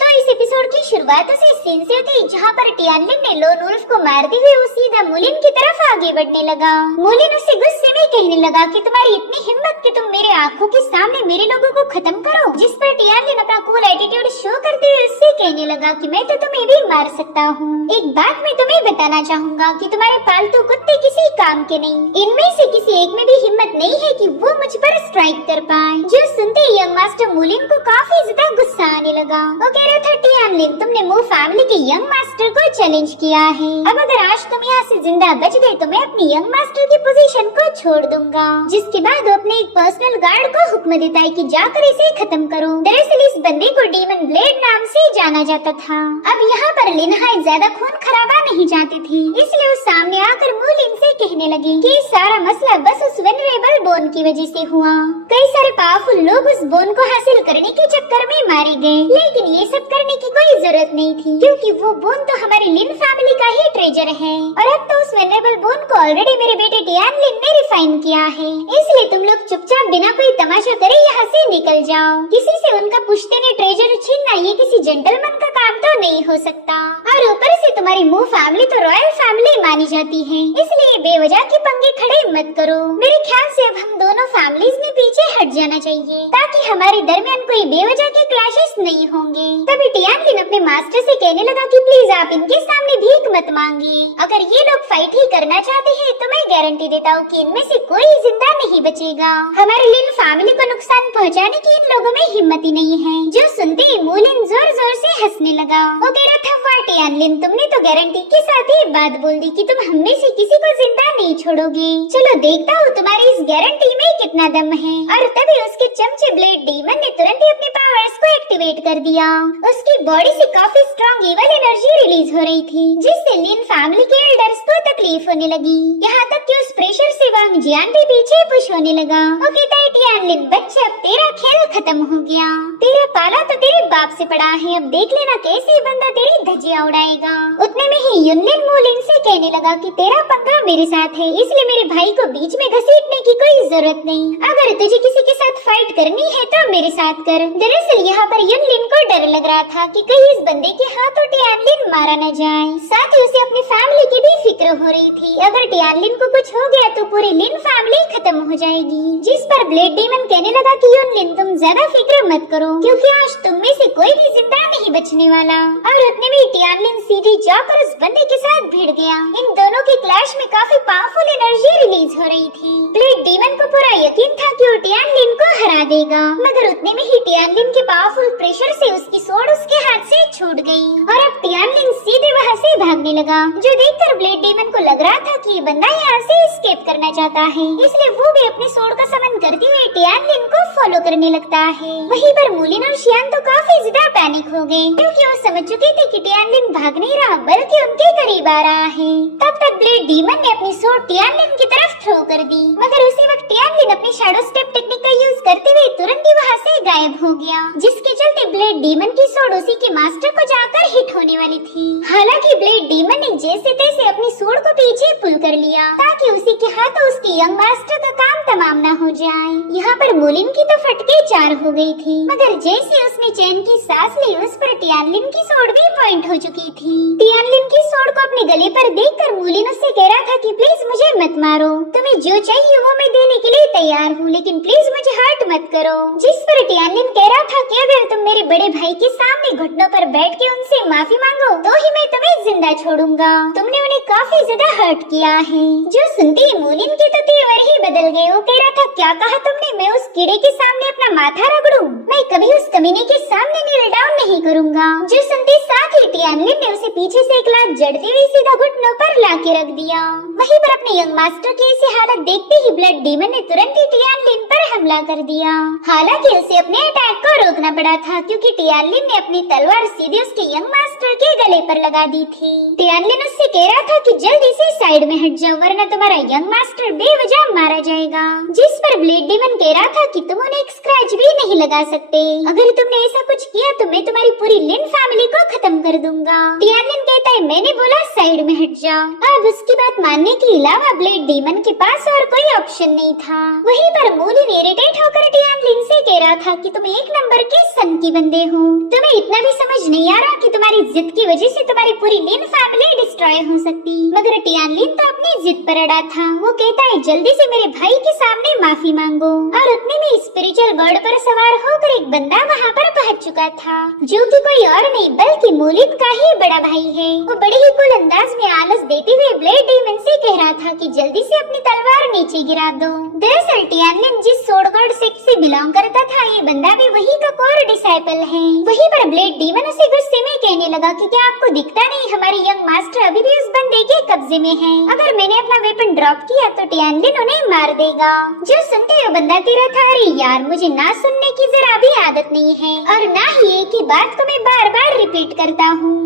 तो इस एपिसोड की शुरुआत उसी सीन से होती जहाँ पर टियानलिन ने लोन वुल्फ को मारते हुए वो सीधा मूलिन की तरफ आगे बढ़ने लगा। मूलिन उसे गुस्से में कहने लगा कि तुम्हारी इतनी हिम्मत कि तुम मेरे आंखों के सामने मेरे लोगों को खत्म करो, जिस पर टियानलिन अपना कूल एटीट्यूड शो करते हुए उससे कहने लगा कि मैं तो तुम्हें भी मार सकता हूँ। एक बात मैं तुम्हें बताना चाहूँगा कि तुम्हारे पालतू कुत्ते किसी काम के नहीं, इनमें से किसी एक में भी हिम्मत नहीं है कि वो मुझ पर स्ट्राइक कर पाए। जो सुनते ही यंग मास्टर मूलिन को काफी ज्यादा गुस्सा आने लगा। वो कह रहा था टियानलिन, तुमने मू फैमिली के यंग मास्टर को चैलेंज किया है, अब अगर आज तुम यहाँ से जिंदा बच गए तो मैं अपनी यंग मास्टर की पोजीशन को छोड़ दूंगा। जिसके बाद वो अपने एक पर्सनल गार्ड को हुक्म देता है कि जाकर इसे खत्म करो। दरअसल इस बंदे को डीमन ब्लेड नाम से जाना जाता था। अब यहाँ पर लिनहाई ज्यादा खून खराबा नहीं चाहती थी, इसलिए वो सामने आकर मूलिन से कहने लगी कि सारा मसला बस उस वेनरेबल बोन की वजह से हुआ। कई सारे पावरफुल लोग उस बोन को हासिल करने के चक्कर में मारे गए, लेकिन ये सब करने की कोई जरूरत नहीं थी, क्योंकि वो बोन तो हमारी लिन फैमिली का ही ट्रेजर है। और अब तो उस वेनरेबल बोन को ऑलरेडी मेरे बेटे टियानलिन ने रिफाइन किया है, इसलिए तुम लोग चुपचाप बिना कोई तमाशा करे यहाँ से निकल जाओ। किसी से उनका पुश्तैनी ट्रेजर छीनना ये किसी जेंटलमैन का काम तो नहीं हो सकता। और ऊपर से तुम्हारी मू फैमिली तो रॉयल फैमिली मानी जाती है, इसलिए बेवजह के पंगे खड़े मत करो। मेरे ख्याल से अब हम दोनों फैमिलीज में पीछे हट जाना चाहिए, ताकि हमारे दरमियान कोई बेवजह के क्लैशेस नहीं होंगे। तभी टियानलिन अपने मास्टर से कहने लगा कि प्लीज आप इनके सामने भीख मत मांगिए, अगर ये लोग फाइट ही करना चाहते हैं तो मैं गारंटी देता हूँ कि इनमें से कोई जिंदा नहीं बचेगा। हमारे लिन फैमिली को नुकसान पहुँचाने की इन लोगों में हिम्मत ही नहीं है। जो सुनते ही मूलिन जोर जोर से हंसने लगा। वो कह रहा था वाह टियानलिन, तुमने तो गारंटी के साथ ही बात बोल दी कि तुम हम में से किसी को जिंदा नहीं छोड़ोगे। चलो देखता हूँ तुम्हारी इस गारंटी में कितना दम है। और तभी उसके चमचे ब्लेड डीमन ने तुरंत ही अपने पावर्स को एक्टिवेट कर दिया। उसकी बॉडी से काफी स्ट्रॉन्ग इवल एनर्जी रिलीज हो रही थी, जिससे लिन फैमिली के एल्डर्स को तकलीफ होने लगी। यहाँ तक कि उस प्रेशर से वांग जियान भी पीछे पुश होने लगा। वो कहता है टियानलिन बच्चा, अब तेरा खेल खत्म हो गया, तेरा पाला तो तेरे बाप से पड़ा है, अब देख लेना कैसे बंदा तेरी धज्जियां उड़ाएगा। उतने में ही युनलिन मूलिन से कहने लगा कि तेरा पंगा मेरे साथ है, इसलिए मेरे भाई को बीच में घसीटने की कोई जरूरत नहीं। अगर तुझे किसी के साथ फाइट करनी है तो मेरे साथ कर। दरअसल यहाँ पर युनलिन को डर लग रहा था कि कहीं इस बंदे के हाथों टियानलिन मारा न जाए। साथ ही उसे अपनी फैमिली की भी फिक्र हो रही थी, अगर टियानलिन को कुछ हो गया तो पूरी लिन फैमिली खत्म हो जाएगी। जिस पर ब्लेड डीमन कहने लगा कि युनलिन तुम ज्यादा फिक्र मत करो, क्योंकि आज तुम में से कोई भी जिंदा नहीं बचने वाला। और उतने में टियानलिन सीधी जाकर उस बंदे के साथ भिड़ गया। इन दोनों के क्लैश में काफी पावरफुल एनर्जी रिलीज हो रही थी। ब्लेड डीमन को पूरा यकीन था कि वो टियानलिन को हरा देगा, मगर उतने में ही टियानलिन के पावरफुल प्रेशर से उसकी सोड उसके हाथ से छूट गई और अब टियानलिन सीधे वहाँ से भागने लगा। जो देखकर ब्लेड डीमन को लग रहा था कि ये बंदा यहाँ से एस्केप करना चाहता है, इसलिए वो भी अपने सोड का समन करते हुए टियानलिन को फॉलो करने लगता है। वहीं पर मूलिन और शियान तो काफी ज्यादा पैनिक हो गए, क्योंकि वो समझ चुके थे कि टियानलिन भाग नहीं रहा बल्कि उनके करीब आ रहा है। तब तक ब्लेड डीमन ने अपनी सोड टियानलिन की तरफ थ्रो कर दी, मगर उसी वक्त टियानलिन अपनी शैडो स्टेप टेक्निक का यूज करते हुए तुरंत ही वहाँ से गायब हो गया, जिसके चलते ब्लेड डीमन की सोड उसी के मास्टर को जाकर हिट होने वाली थी। हालांकि ब्लेड डीमन ने जैसे तैसे अपनी सोड को पीछे पुल कर लिया, ताकि उसी के हाथों उस उसकी यंग मास्टर का काम तमाम न हो जाए। यहाँ पर मूलिन की तो फटके 4 हो गई थी, मगर जैसे उसने चैन की सांस ली उस पर टियानलिन की सोड भी पॉइंट हो चुकी थी। टियानलिन की सोड को अपने गले पर देखकर मूलिन उससे कह रहा था कि प्लीज मुझे मत मारो, तुम्हें जो चाहिए वो मैं देने के लिए तैयार हूँ, लेकिन प्लीज मुझे हर्ट मत करो। जिस पर टियानलिन कह रहा था कि अगर तुम मेरे बड़े भाई के सामने घुटनों पर बैठ के उनसे माफी मांगो तो ही मैं तुम्हें जिंदा छोड़ूंगा, तुमने उन्हें काफी ज्यादा हर्ट किया है। जो सुनते ही मूलिन के तो तेवर ही बदल गए। वो कह रहा था क्या कहा तुमने, मैं उस कीड़े के सामने अपना माथा रगड़ूं? मैं कभी उस कमीने के सामने नील डाउन नहीं करूंगा। जो सुनते साथ ही टियानलिन ने उसे पीछे से एक लात जड़ते हुए सीधा घुटनों पर लाके रख दिया। वहीं पर अपने यंग मास्टर की ऐसी हालत देखते ही ब्लड डीमन ने तुरंत ही टियानलिन पर हमला कर दिया। हालांकि उसे अपने अटैक को रोकना पड़ा था क्योंकि टियानलिन ने अपनी तलवार सीधे उसके यंग मास्टर के गले पर लगा दी थी। टियानलिन उससे कह रहा था कि जल्दी से साइड में हट जाओ वरना तुम्हारा यंग मास्टर बेवजह मारा जाएगा। जिस पर ब्लेड डीमन कह रहा था कि तुम उन्हें एक स्क्रैच भी नहीं लगा सकते, अगर तुमने ऐसा कुछ किया तो मैं तुम्हारी पूरी लिन फैमिली को खत्म कर दूंगा। टियानलिन कहता है मैंने बोला साइड में हट जाओ। अब उसकी बात मानने के अलावा ब्लेड डीमन के पास और कोई ऑप्शन नहीं था। वहीं पर मूलिन इरिटेट होकर टियानलिन से कह रहा था कि तुम एक नंबर के सन की बंदे हो, तुम्हें इतना भी समझ नहीं आ रहा कि तुम्हारी जिद की वजह से तुम्हारी पूरी लिन फैमिली डिस्ट्रॉय हो सकती। मगर टियानलिन तो अपनी जिद पर अड़ा था। वो कहता है जल्दी से मेरे भाई के सामने माफी मांगो। और उतने में स्पिरिचुअल गॉड पर सवार होकर एक बंदा वहाँ पर पहुँच चुका था, जो कि कोई और नहीं बल्कि मूलिन का ही बड़ा भाई है। वो बड़े ही कुल अंदाज में आलस देते हुए ब्लेड डीमन से कह रहा था कि जल्दी से अपनी तलवार नीचे गिरा दो। दरअसल टियानलिन जिस सोड गॉड सेक्ट से बिलोंग करता था ये बंदा भी वही का कोर डिसाइपल है। वहीं पर ब्लेड डीमन उसे गुस्से में कहने लगा कि क्या आपको दिखता नहीं हमारे यंग मास्टर अभी भी उस बंदे के कब्जे में है, अगर मैंने अपना वेपन ड्रॉप किया तो टियानलिन उन्हें मार देगा। जो सुनते हुए बंदा कह रहा था अरे यार मुझे ना सुनने की जरा भी आदत नहीं है और ना ही एक ही बात को मैं बार बार रिपीट करता हूँ।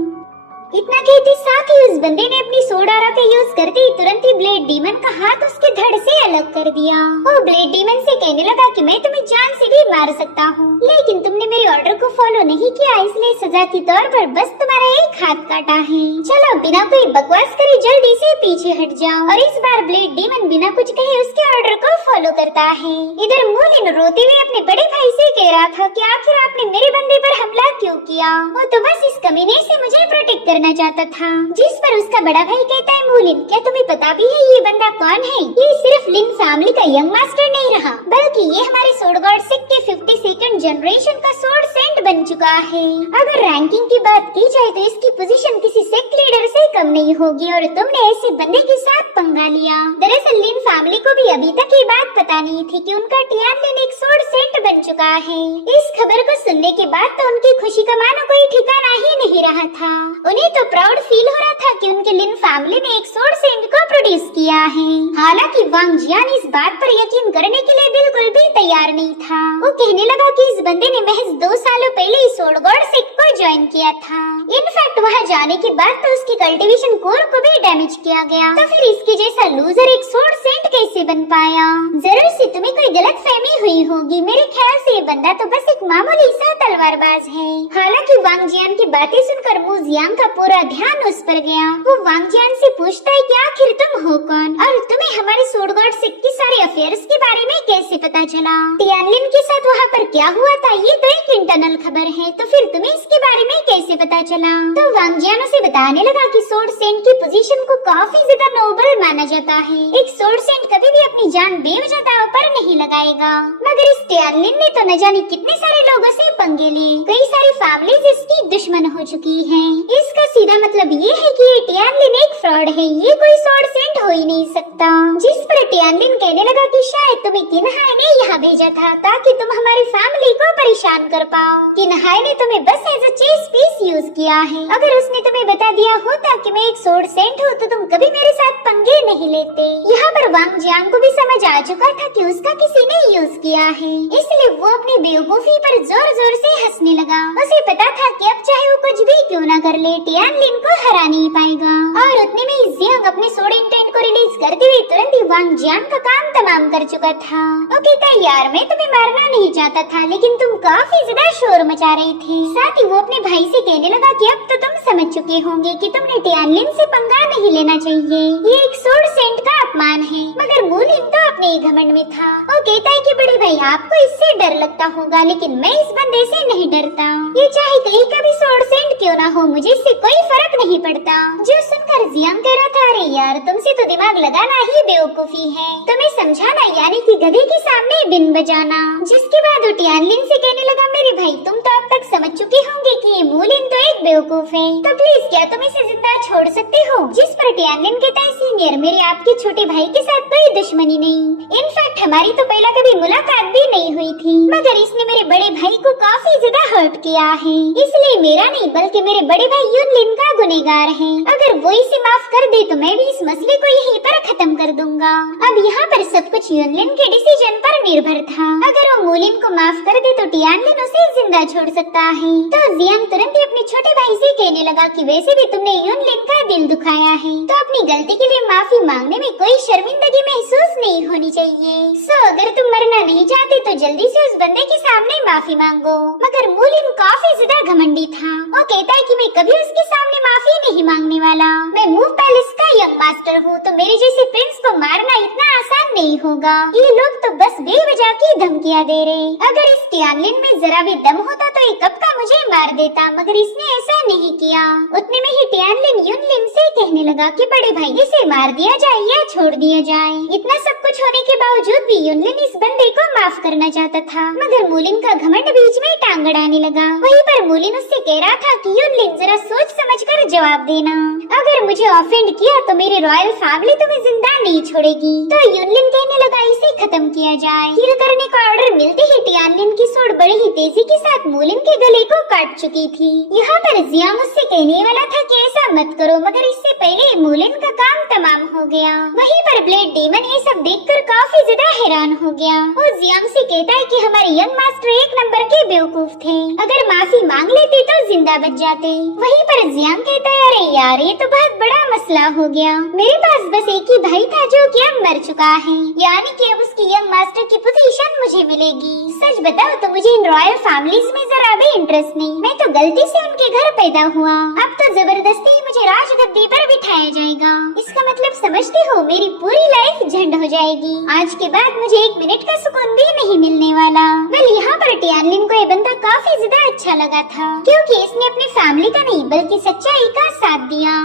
इतना कहते साथ ही उस बंदे ने अपनी सोड आरा का यूज करते ही तुरंत ही ब्लेड डीमन का हाथ उसके धड़ से अलग कर दिया। वो ब्लेड डीमन से कहने लगा कि मैं तुम्हें जान से भी मार सकता हूँ, लेकिन तुमने मेरे ऑर्डर को फॉलो नहीं किया इसलिए सजा के तौर पर बस तुम्हारा एक हाथ काटा है। चलो बिना कोई बकवास करे जल्दी से पीछे हट जाओ। और इस बार ब्लेड डीमन बिना कुछ कहे उसके ऑर्डर को फॉलो करता है। इधर मूलिन रोते हुए अपने बड़े भाई से कह रहा था कि आखिर आपने मेरे बंदे पर हमला क्यों किया? वो तो बस इस कमीने से मुझे प्रोटेक्ट करना चाहता था। जिस पर उसका बड़ा भाई कहता है मूलिन क्या तुम्हें पता भी है ये बंदा कौन है? ये सिर्फ लिन फैमिली का यंग मास्टर नहीं रहा बल्कि ये हमारे सोड गॉड सेक्ट के 52nd जनरेशन का सोड सेंट बन चुका है। अगर रैंकिंग की बात की जाए तो इसकी पोजीशन किसी सेक्ट लीडर से कम नहीं होगी और तुमने ऐसे बंदे के साथ पंगा लिया। दरअसल लिन फैमिली को भी अभी तक ये बात पता नहीं थी कि उनका टियानलिन एक सोड सेंट बन चुका है। इस खबर को सुनने के बाद तो उनकी खुशी का मानो कोई ठिकाना ही नहीं रहा था। उन्हें तो प्राउड फील हो रहा था कि उनके लिन फैमिली ने एक सोड सेंट को प्रोड्यूस किया है। हालांकि वांग जियान इस बात पर यकीन करने के लिए बिल्कुल भी तैयार नहीं था। वो कहने लगा कि इस बंदे ने महज 2 सालों पहले ही सोड गॉड सेक्ट को ज्वाइन किया था। इनफैक्ट वहाँ जाने के बाद तो उसकी कल्टीवेशन कोर को भी डैमेज किया गया, तो फिर इसके जैसा लूजर एक सोड सेंट कैसे बन पाया? जरूर से तुम्हें कोई गलत फहमी हुई होगी। मेरे ख्याल से ये बंदा तो बस एक मामूली सा तलवारबाज है। हालांकि वांग जियान की बातें सुनकर मू जियांग का पूरा ध्यान उस पर गया। वो वांग जियान से पूछता है कि आखिर तुम हो कौन और तुम्हें हमारे सोड गॉड सेक्ट के सारे अफेयर्स के बारे में कैसे पता चला? टियानलिन के साथ वहाँ पर क्या हुआ था ये तो एक इंटरनल खबर है, तो फिर तुम्हें इसके बारे में कैसे पता चला? तो वांग जियान उसे बताने लगा कि सोड सेंट की पोजीशन को काफी ज्यादा नोबल माना जाता है। एक सोड सेंट कभी भी अपनी जान बेवजह दांव पर नहीं लगाएगा। मगर इस टियानलिन ने तो न जाने कितने सारे लोगों से पंगे लिए, कई सारी फैमिलीज इसकी दुश्मन हो चुकी हैं। इसका सीधा मतलब ये है कि ये टियानलिन एक फ्रॉड है, ये कोई सोड सेंट हो ही नहीं सकता। जिस पर टियानलिन कहने लगा कि शायद तुम्हें किन्हाई ने यहाँ भेजा था ताकि तुम हमारी फैमिली को परेशान कर पाओ। किन्हाई ने तुम्हें बस as a chess piece use किया है। अगर उसने तुम्हें बता दिया होता कि मैं एक सोड सेंट हूँ तो तुम कभी मेरे साथ पंगे नहीं लेते। यहाँ पर वांग जियांग को भी समझ आ चुका था कि उसका किसी ने यूज किया है, इसलिए वो अपनी बेवकूफी पर जोर जोर से हंसने लगा। उसे पता था कि अब चाहे वो कुछ भी क्यों न कर ले, टियानलिन को हरा नहीं पाएगा। और उतने में जियांग अपने सोड इंटेंट को रिलीज करते हुए तुरंत ही वांग जियान का काम तमाम कर चुका था। वो कहता है, यार मैं तुम्हें मारना नहीं चाहता था, लेकिन तुम काफी ज्यादा शोर मचा रहे थे। साथ ही वो अपने भाई से कहने लगा कि अब तो तुम समझ चुके होंगे कि तुमने टियानलिन से पंगा नहीं लेना चाहिए, ये एक सोड सेंट का अपमान है। मगर मूलिन तो अपने ही घमंड में था। वो कहता है कि बड़े भाई आपको इससे डर लगता होगा, लेकिन मैं इस बंदे से नहीं डरता। ये चाहे कहीं का भी सोड सेंट क्यों ना हो, मुझे इससे कोई फर्क नहीं पड़ता। जो सुनकर जियांग कह रहा था, अरे यार तुमसे तो दिमाग लगाना ही बेवकूफी है, तुम्हें समझाना यानी कि गधे के सामने बिन बजाना। जिसके बाद वो टियानलिन से कहने लगा, मेरे भाई तुम तो अब तक समझ चुके होंगे कि ये मूलिन तो एक बेवकूफ है, तो प्लीज क्या तुम इसे जिंदा छोड़ सकते हो? जिस पर टियानलिन कहता है, सीनियर मेरे आपके छोटे भाई के साथ कोई दुश्मनी नहीं, इनफैक्ट हमारी तो पहला कभी मुलाकात भी नहीं हुई थी, मगर इसने मेरे बड़े भाई को काफी ज्यादा हर्ट किया है, इसलिए मेरा नहीं बल्कि मेरे बड़े भाई युनलिन का गुनहगार है। अगर वो इसे माफ कर दे तो मैं भी इस मसले को यहीं पर खत्म कर दूंगा। अब यहाँ पर सब कुछ युनलिन के डिसीजन पर निर्भर था। अगर वो मूलिन को माफ कर दे तो टियानलिन उसे जिंदा छोड़ सकता है। तो जियांग तुरंत ही अपने छोटे भाई से कहने लगा कि वैसे भी तुमने युनलिन का दिल दुखाया है, तो अपनी गलती के लिए माफी मांगने में कोई शर्मिंदगी महसूस नहीं होनी चाहिए। सो अगर तुम मरना नहीं चाहते तो जल्दी से उस बंदे के सामने माफी मांगो। मगर मूलिन काफी ज्यादा घमंडी था। वो कहता है कि मैं कभी उसके सामने माफी नहीं मांगने वाला, मैं मूव पैलेस का यंग मास्टर हूँ, तो मेरे जैसे प्रिंस को मारना इतना आसान नहीं होगा। ये लोग तो बस बेवजह की धमकियाँ दे रहे। अगर इस टियानलिन में जरा भी दम होता तो ये कब का मुझे मार देता, मगर इसने ऐसा नहीं किया। उतने में ही टियानलिन युनलिन से कहने लगा कि बड़े भाई इसे मार दिया जाए या छोड़ दिया जाए। इतना सब कुछ होने के बावजूद भी युनलिन इस बंदे को माफ करना चाहता था, मगर मूलिन का घमंड बीच में टांग अड़ाने लगा। वहीं पर मूलिन उससे कह रहा था कि युनलिन जरा सोच समझकर जवाब देना, अगर मुझे ऑफेंड किया तो मेरी रॉयल फैमिली तुम्हें जिंदा नहीं छोड़ेगी। तो युनलिन कहने लगा इसे खत्म किया जाए। किल करने का ऑर्डर मिलते ही टियानलिन की सोड बड़ी ही तेजी के साथ मूलिन के गले को काट चुकी थी। यहाँ पर जियांग उससे कहने वाला था कि ऐसा मत करो, मगर इससे पहले मूलिन का काम तमाम हो गया। वहीं पर ब्लेड डीमन ये सब देखकर काफी ज्यादा हैरान हो गया। वो जियांग से कहता है कि हमारे यंग मास्टर एक नंबर के बेवकूफ थे, अगर माफी मांग लेते तो जिंदा बच जाते। वहीं पर जियांग कहता है, अरे यार ये तो बहुत बड़ा मसला हो गया, मेरे पास बस एक ही भाई था जो कि अब मर चुका है, यानी कि अब उसकी यंग मास्टर की पोजीशन मुझे मिलेगी। सच बताओ तो मुझे इन रॉयल फैमिलीज में जरा भी इंटरेस्ट नहीं, मैं तो गलती से उनके घर पैदा हुआ, अब तो जबरदस्ती मुझे राजगद्दी पर बिठाया जाएगा। इसका मतलब समझते हो, मेरी पूरी लाइफ झंड हो जाएगी। आज के बाद मुझे एक मिनट का सुकून भी नहीं मिलने वाला। वेल यहाँ पर टियानलिन को ये बंदा काफी ज्यादा अच्छा लगा था, क्योंकि इसने अपनी फैमिली का नहीं बल्कि सच्चाई का साथ दिया।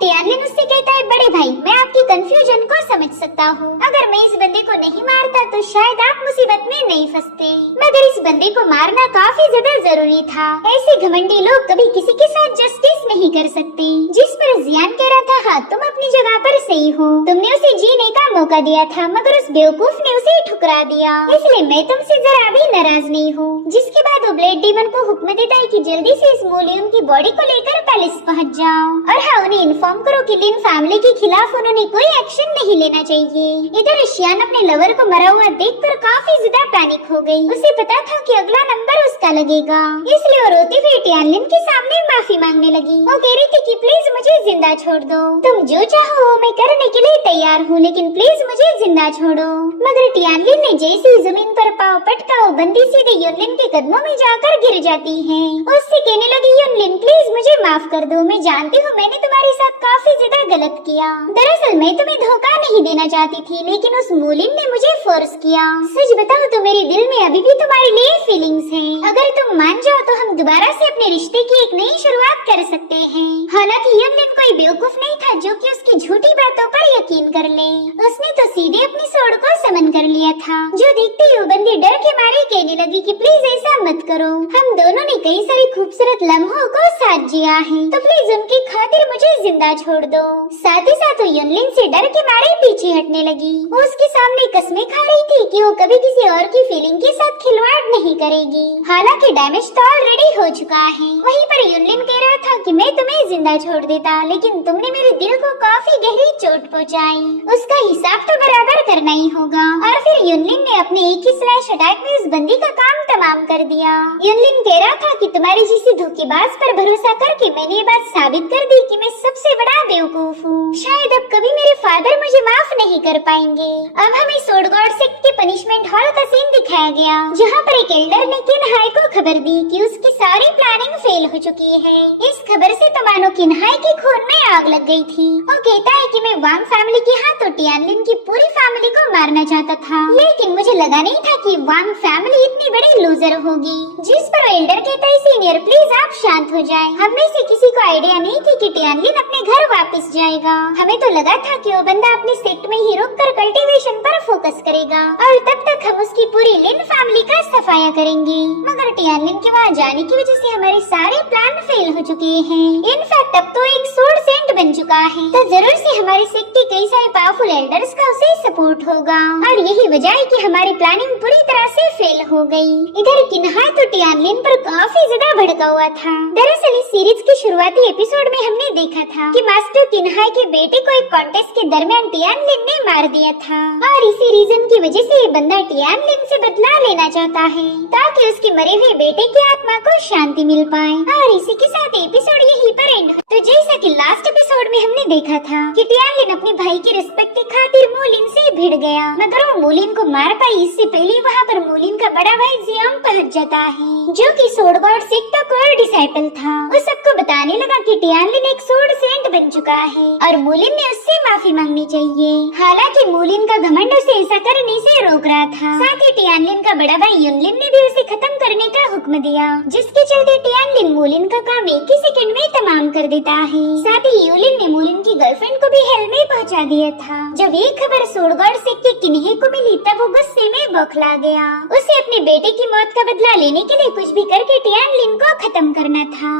टियानलिन उससे कहता है, बड़े भाई मैं आपकी कंफ्यूजन को समझ सकता हूँ, अगर मैं इस बंदे को नहीं मारता तो शायद आप मुसीबत में नहीं फंसते, मगर इस बंदे को मारना काफी ज्यादा जरूरी था। ऐसे घमंडी लोग कभी किसी के साथ जस्टिस नहीं कर सकते। जिस पर जियान कह रहा था, हाँ तुम अपनी जगह पर सही हो, तुमने उसे जीने का मौका दिया था, मगर उस बेवकूफ ने उसे ठुकरा दिया, इसलिए मैं तुमसे जरा भी नाराज नहीं हूँ। जिसके बाद वो ब्लेड डीमन को हुक्म देता है कि जल्दी से इस मूलियन की बॉडी को लेकर पैलेस पहुँच जाओ, और हाँ उन्हें इन्फॉर्म करो कि लिन फैमिली के खिलाफ उन्होंने कोई एक्शन नहीं लेना चाहिए। इधर शियान अपने लवर को मरा हुआ देखकर काफी ज्यादा पैनिक हो गई। उसे पता था कि अगला नंबर उसका लगेगा, इसलिए वो रोती हुई टियानलिन के सामने माफी मांगने लगी। वो कह रही थी कि प्लीज मुझे जिंदा छोड़ दो, तुम जो चाहो वो मैं करने के लिए तैयार हूँ, लेकिन प्लीज मुझे जिंदा छोड़ो। मगर टियानलिन ने जैसे ही जमीन पर पाँव पटका, वो बंदी सीधे युनलिन के कदमों में जाकर गिर जाती है। उससे कहने लगी, युनलिन प्लीज मुझे माफ कर दो, मैं जानती हूँ मैंने तुम्हारे साथ काफी ज्यादा गलत किया। दरअसल मैं तुम्हें धोखा नहीं देना चाहती थी, लेकिन उस मूलिन ने मुझे फोर्स किया। सच बताओ तो मेरे दिल में अभी भी तुम्हारे लिए फीलिंग्स हैं। अगर तुम मान जाओ तो हम दोबारा से अपने रिश्ते की एक नई शुरुआत कर सकते हैं। हालांकि युनलिन कोई बेवकूफ नहीं था जो कि उसकी झूठी बातों पर यकीन कर ले। उसने तो सीधे अपनी सोड को समन कर लिया दिया था, जो देखते ही वो बंदी डर के मारे कहने लगी कि प्लीज ऐसा मत करो, हम दोनों ने कई सारी खूबसूरत लम्हों को साथ जिया है, तो प्लीज उनकी खातिर मुझे जिंदा छोड़ दो। साथ ही साथ वो युनलिन से डर के मारे पीछे हटने लगी। वो उसके सामने कसमें खा रही थी कि वो कभी किसी और की फीलिंग के साथ खिलवाड़ नहीं करेगी। हालांकि डैमेज तो ऑलरेडी हो चुका है। वहीं पर युनलिन कह रहा था कि मैं तुम्हें जिंदा छोड़ देता, लेकिन तुमने मेरे दिल को काफी गहरी चोट पहुंचाई, उसका हिसाब तो बराबर करना ही होगा। और फिर युनलिन ने अपने एक ही स्लैश अटैक में उस बंदी का काम तमाम कर दिया। युनलिन कह रहा था कि तुम्हारी जैसी धोखेबाज पर भरोसा करके मैंने ये बात साबित कर दी कि मैं सबसे बड़ा बेवकूफ हूँ। शायद अब कभी मेरे फादर मुझे माफ नहीं कर पाएंगे। अब हमें सोड गॉड सेक्ट के पनिशमेंट हॉल का सीन दिखाया गया, जहाँ पर एक एल्डर ने किन्हाई को खबर दी कि उसकी सारी प्लानिंग फेल हो चुकी है। इस खबर से तो मानो किन्हाई के खून में आग लग गई थी। वो कहता है कि मैं वांग फैमिली के हाथों टियानलिन की पूरी फैमिली को मारना चाहता था, लेकिन मुझे लगा नहीं था कि वांग फैमिली इतनी बड़ी लूजर होगी। जिस पर एल्डर कहता है सीनियर प्लीज आप शांत हो जाएं। हम में से किसी को आइडिया नहीं थी कि टियानलिन अपने घर वापस जाएगा। हमें तो लगा था कि वो बंदा अपने सेक्ट में ही रुककर कल्टीवेशन पर फोकस करेगा और तब तक हम उसकी पूरी लिन फैमिली का सफाया करेंगे। मगर टियानलिन के वहाँ जाने की वजह से हमारे सारे प्लान फेल हो चुके हैं। इनफैक्ट अब तो एक सोड सेंट बन चुका है, तो जरूर से हमारे सेक्ट के कई सारे पावरफुल एल्डर्स का उसे सपोर्ट होगा और यही वजह है कि हमारी प्लानिंग पूरी तरह से फेल हो गई। इधर किन्हाई तो टियानलिन पर काफी ज्यादा भड़का हुआ था। दरअसल इस सीरीज के शुरुआती एपिसोड में हमने देखा था कि मास्टर किन्हाई के बेटे को एक कॉन्टेस्ट के दरमियान टियानलिन ने मार दिया था और इसी रीजन की वजह से ये बंदा टियानलिन से बदला लेना चाहता है ताकि उसके मरे हुए बेटे की आत्मा को शांति मिल पाए। और इसी के साथ एपिसोड यहीं पर एंड। तो जैसा कि लास्ट एपिसोड में हमने देखा था कि टियानलिन अपने भाई की रिस्पेक्ट के खातिर मूलिन से भिड़ गया, मगर वो मूलिन को मार पाई इससे पहले वहाँ पर मूलिन का बड़ा भाई जियोंग पहुँच जाता है, जो कि सोड गॉड सेक्ट का कोर डिसाइपल था। वो सबको बताने लगा कि टियानलिन एक सोड सेंट बन चुका है और मूलिन ने उससे माफी मांगनी चाहिए। हालांकि मूलिन का घमंड उसे ऐसा करने से रोक रहा था। साथ ही टियानलिन का बड़ा भाई युनलिन ने भी उसे खत्म करने का हुक्म दिया, जिसके चलते टियानलिन मूलिन का काम एक ही सेकंड में तमाम कर देता है। साथ ही युनलिन ने मूलिन की गर्लफ्रेंड को भी हेल में पहुंचा दिया था। जब ये खबर सोड गॉड सेक्ट के किन्हे को मिली तब वो गुस्से में बौखला गया। उसे अपने बेटे की मौत का बदला लेने के लिए कुछ भी करके टियानलिन को खत्म करना था।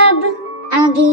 अब आगे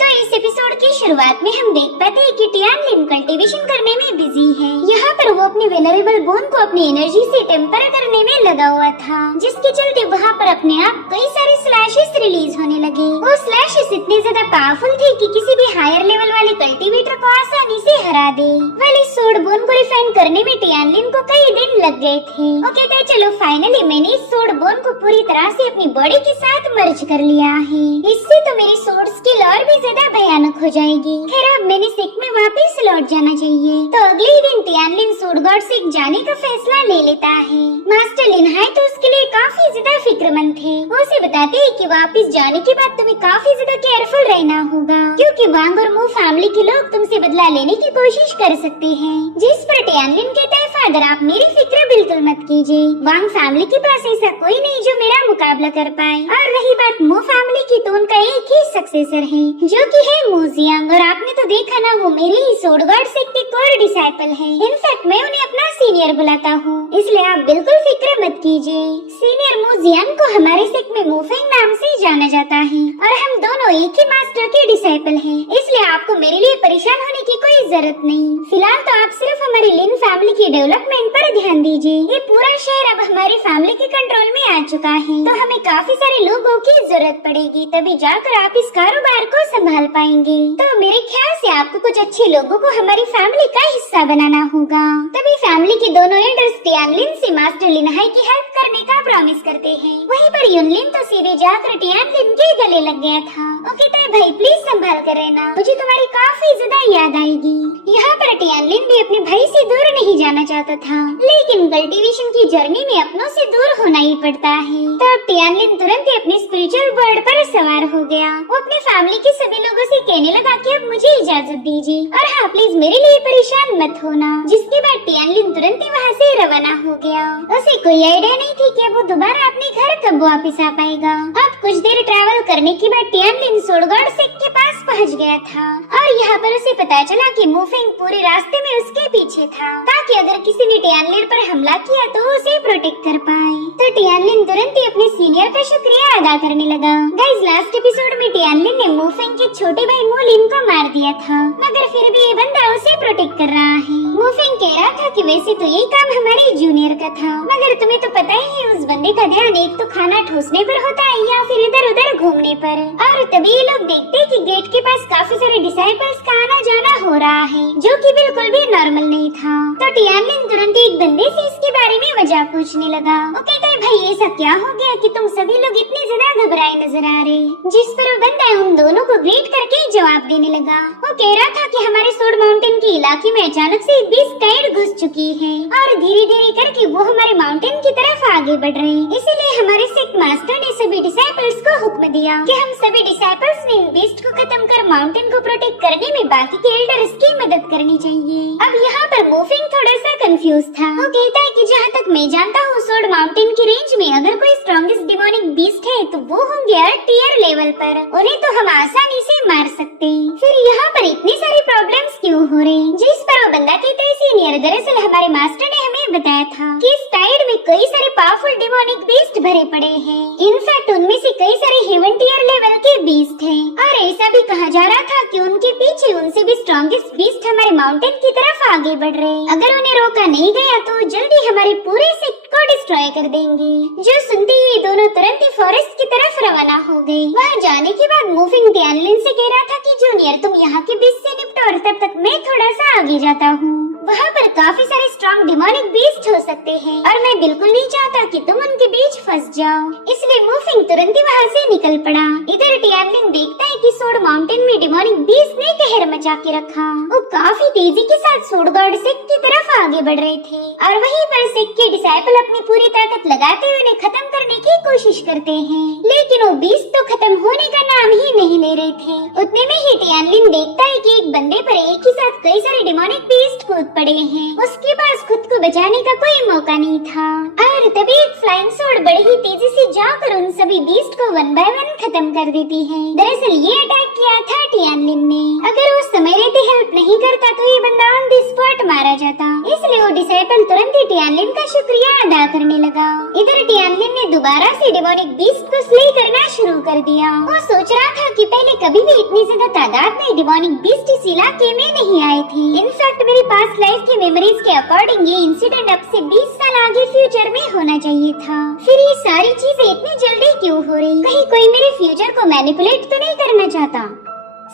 तो इस एपिसोड की शुरुआत में हम देख पाते हैं कि टियानलिन कल्टीवेशन करने में बिजी है। यहाँ पर वो अपने वेनरेबल बोन को अपनी एनर्जी से टेम्पर करने में लगा हुआ था, जिसके चलते वहाँ पर अपने आप कई सारे स्लैशेस रिलीज होने लगे। वो स्लैशेस इतने ज्यादा पावरफुल थे कि किसी भी हायर लेवल वाले कल्टीवेटर को आसानी से हरा दे। वाले सोड बोन को रिफाइन करने में टियानलिन को कई दिन लग गए थे। वो कहते हैं चलो फाइनली मैंने इस सोड बोन को पूरी तरह से अपनी बॉडी के साथ मर्ज कर लिया है, इससे तो मेरी सोड स्किल और भी ज्यादा भयानक हो जाएगी। खैर अब मैंने सेक्ट में वापस लौट जाना चाहिए। तो अगले ही दिन टियानलिन सोड गॉड सेक्ट जाने का फैसला ले लेता है। मास्टर लिनहाई तो उसके लिए काफी ज्यादा फिक्रमंद थे। वो उसे बताते हैं कि वापस जाने के बाद तुम्हें काफी ज्यादा केयरफुल रहना होगा, क्योंकि वांग और मू फैमिली के लोग तुमसे बदला लेने की कोशिश कर सकते हैं। जिस पर टियानलिन कहता है फादर आप मेरी फिक्र बिल्कुल मत कीजिए, वांग फैमिली के पास ऐसा कोई नहीं जो मेरा मुकाबला कर पाए। और रही बात मू फैमिली की तो उनका एक ही सक्सेसर है जो कि है मूजियांग, और आपने तो देखा ना वो मेरे ही सोड गॉड सेक्ट के कोर डिसाइपल है। इनफैक्ट मैं उन्हें अपना सीनियर बुलाता हूँ, इसलिए आप बिल्कुल फिक्र मत कीजिए। सीनियर मूजियांग को हमारे सेक्ट में मूफेंग नाम से जाना जाता है और हम दोनों एक ही मास्टर के डिसाइपल हैं, इसलिए आपको मेरे लिए परेशान होने की कोई जरूरत नहीं। फिलहाल तो आप सिर्फ हमारी लिन फैमिली की डेवलपमेंट पर ध्यान दीजिए। ये पूरा शहर अब हमारी फैमिली के कंट्रोल में आ चुका है, तो हमें काफी सारे लोगों की जरूरत पड़ेगी, तभी जाकर आप इस कारोबार को संभाल पाएंगे। तो मेरे ख्याल से आपको कुछ अच्छे लोगों को हमारी फैमिली का हिस्सा बनाना होगा। तभी फैमिली के दोनों एल्डर्स टियानलिन से मास्टर लिनहाई की हेल्प करने का प्रॉमिस करते हैं। वहीं पर युनलिन तो सीधे जाकर टियानलिन के गले लग गया था। वो कहता है भाई प्लीज संभाल कर रहना, मुझे तुम्हारी काफी ज्यादा याद आएगी। यहाँ पर टियानलिन भी अपने भाई से दूर नहीं जाना चाहता था, लेकिन कल्टीवेशन की जर्नी में अपनों से दूर होना ही पड़ता है। तो अब टियानलिन तुरंत ही अपने स्पिरिचुअल बर्ड पर सवार हो गया। वो अपने फैमिली के सभी लोगों से कहने लगा कि अब मुझे इजाजत दीजिए और हाँ प्लीज मेरे लिए परेशान मत होना। जिसके बाद टियानलिन तुरंत ही वहाँ से रवाना हो गया। उसे कोई आइडिया नहीं थी कि वो दोबारा अपने घर कब वापस आ पाएगा। अब कुछ देर ट्रैवल करने के बाद टियानलिन सोड गॉड सेक्ट के पास पहुंच गया था और यहाँ पर उसे पता चला कि मुफेंग पूरे रास्ते में उसके पीछे था ताकि अगर किसी ने टियानलिन पर हमला किया तो उसे प्रोटेक्ट कर पाए। तो टियानलिन तुरंत ही अपने सीनियर का शुक्रिया अदा करने लगा। गाइस, लास्ट एपिसोड में टियानलिन ने मुफेंग के छोटे भाई मूलिन को मार दिया था, मगर फिर भी ये बंदा उसे प्रोटेक्ट कर रहा है। मुफेंग कह रहा था कि वैसे तो ये काम हमारे जूनियर का था, मगर तुम्हें तो पता ही है उस बंदे का ध्यान एक तो खाना ठूसने पर होता है या फिर इधर उधर घूमने पर। और तभी ये लोग देखते कि गेट के पास काफी सारे डिसाइपल्स का आना जाना हो रहा है, जो कि बिल्कुल भी नॉर्मल नहीं था। तो टियानलिन तुरंत एक बंदे से इसके बारे में वजह पूछने लगा। वो कहता है, भाई ऐसा क्या हो गया कि तुम सभी लोग इतने ज्यादा घबराए नजर आ रहे? जिस पर वो बंदा उन दोनों को ग्रीट करके जवाब देने लगा। वो कह रहा था कि हमारे सोड माउंटेन के इलाके में अचानक से 20 टाइड घुस चुकी है और धीरे धीरे करके वो हमारे माउंटेन की तरफ आगे बढ़ रहे हैं। इसीलिए हमारे सेक्ट मास्टर ने सभी डिसाइपल्स को हुक्म दिया कि हम सभी डिसाइपल्स ने इन बीस्ट को खत्म कर माउंटेन को प्रोटेक्ट करने में बाकी के एल्डर्स की मदद करनी चाहिए। अब यहाँ पर मुफेंग थोड़ा सा कंफ्यूज था। वो कहता है कि जहाँ तक मैं जानता हूँ सोड माउंटेन की रेंज में अगर कोई स्ट्रॉन्गेस्ट डिमोनिक बीस्ट है तो वो होंगे टियर लेवल पर, उन्हें तो हम आसानी से मार सकते हैं। फिर यहाँ पर इतनी सारी प्रॉब्लम्स क्यों हो रही? जिस पर वो बंदा कहता है, सीनियर दरअसल हमारे मास्टर ने हमें बताया था कि इस टाइड में कई सारे पावरफुल डिमोनिक बीस्ट भरे पड़े हैं। इनफैक्ट उनमें से कई सारे हेवन टियर लेवल के बीस्ट हैं और ऐसा भी कहा जा रहा था कि उनके पीछे उनसे भी स्ट्रॉन्गेस्ट बीस्ट हमारे माउंटेन की तरफ आगे बढ़ रहे हैं। अगर उन्हें रोका नहीं गया तो जल्दी हमारे पूरे सेक्ट को डिस्ट्रॉय कर देंगे। जो सुनते ही ये दोनों तुरंत ही फॉरेस्ट की तरफ रवाना हो गए। वहाँ जाने के बाद मुफेंग टियानलिन से कह रहा था कि जूनियर तुम यहाँ के बीच से निपटो और तब तक मैं थोड़ा सा आगे जाता हूँ। वहाँ पर काफी सारे स्ट्रॉन्ग डिमोनिक बीस्ट हो सकते हैं और मैं बिल्कुल नहीं चाहता कि तुम उनके बीच फंस जाओ, इसलिए मुफेंग तुरंत ही वहाँ से निकल पड़ा। इधर टियानलिन देखता है कि सोड माउंटेन में डिमोनिक बीस्ट ने कहर मचा के रखा। वो काफी तेजी के साथ सोड गॉड सेक्ट की तरफ आगे बढ़ रहे थे और वहीं पर सेक्ट के डिसाइपल अपनी पूरी ताकत लगाते हुए उन्हें खत्म करने की कोशिश करते हैं, लेकिन वो बीस्ट तो खत्म होने का नाम ही नहीं ले रहे थे। उतने में ही टियानलिन देखता है कि एक बंदे पर एक ही साथ कई सारे डिमोनिक बीस्ट कूद पड़े हैं। उसके पास खुद को बचाने का कोई मौका नहीं था और तभी एक फ्लाइंग सोड बड़ी ही तेजी से जाकर उन सभी बीस्ट को 1 बाय 1 खत्म कर देती है। दरअसल ये अटैक किया था टियानलिन ने। अगर उस समय रहते हेल्प नहीं करता तो ये बंदा ऑन द स्पॉट मारा जाता, इसलिए वो डिसाइपल तुरंत ही टियानलिन का शुक्रिया अदा करने लगा। इधर टियानलिन ने दोबारा से डिमोनिक बीस्ट को स्ले करना शुरू कर दिया। वो सोच रहा था कि पहले कभी भी इतनी ज्यादा तादाद में डिमोनिक बीस्ट इस इलाके में नहीं आए थे। इनफैक्ट मेरी पास्ट लाइफ की मेमोरीज के अकॉर्डिंग ये इंसिडेंट अब से 20 साल आगे फ्यूचर में होना चाहिए था। फिर ये सारी चीजें इतनी जल्दी क्यों हो रही? कहीं कोई मेरे फ्यूचर को मैनिपुलेट तो नहीं करना चाहता?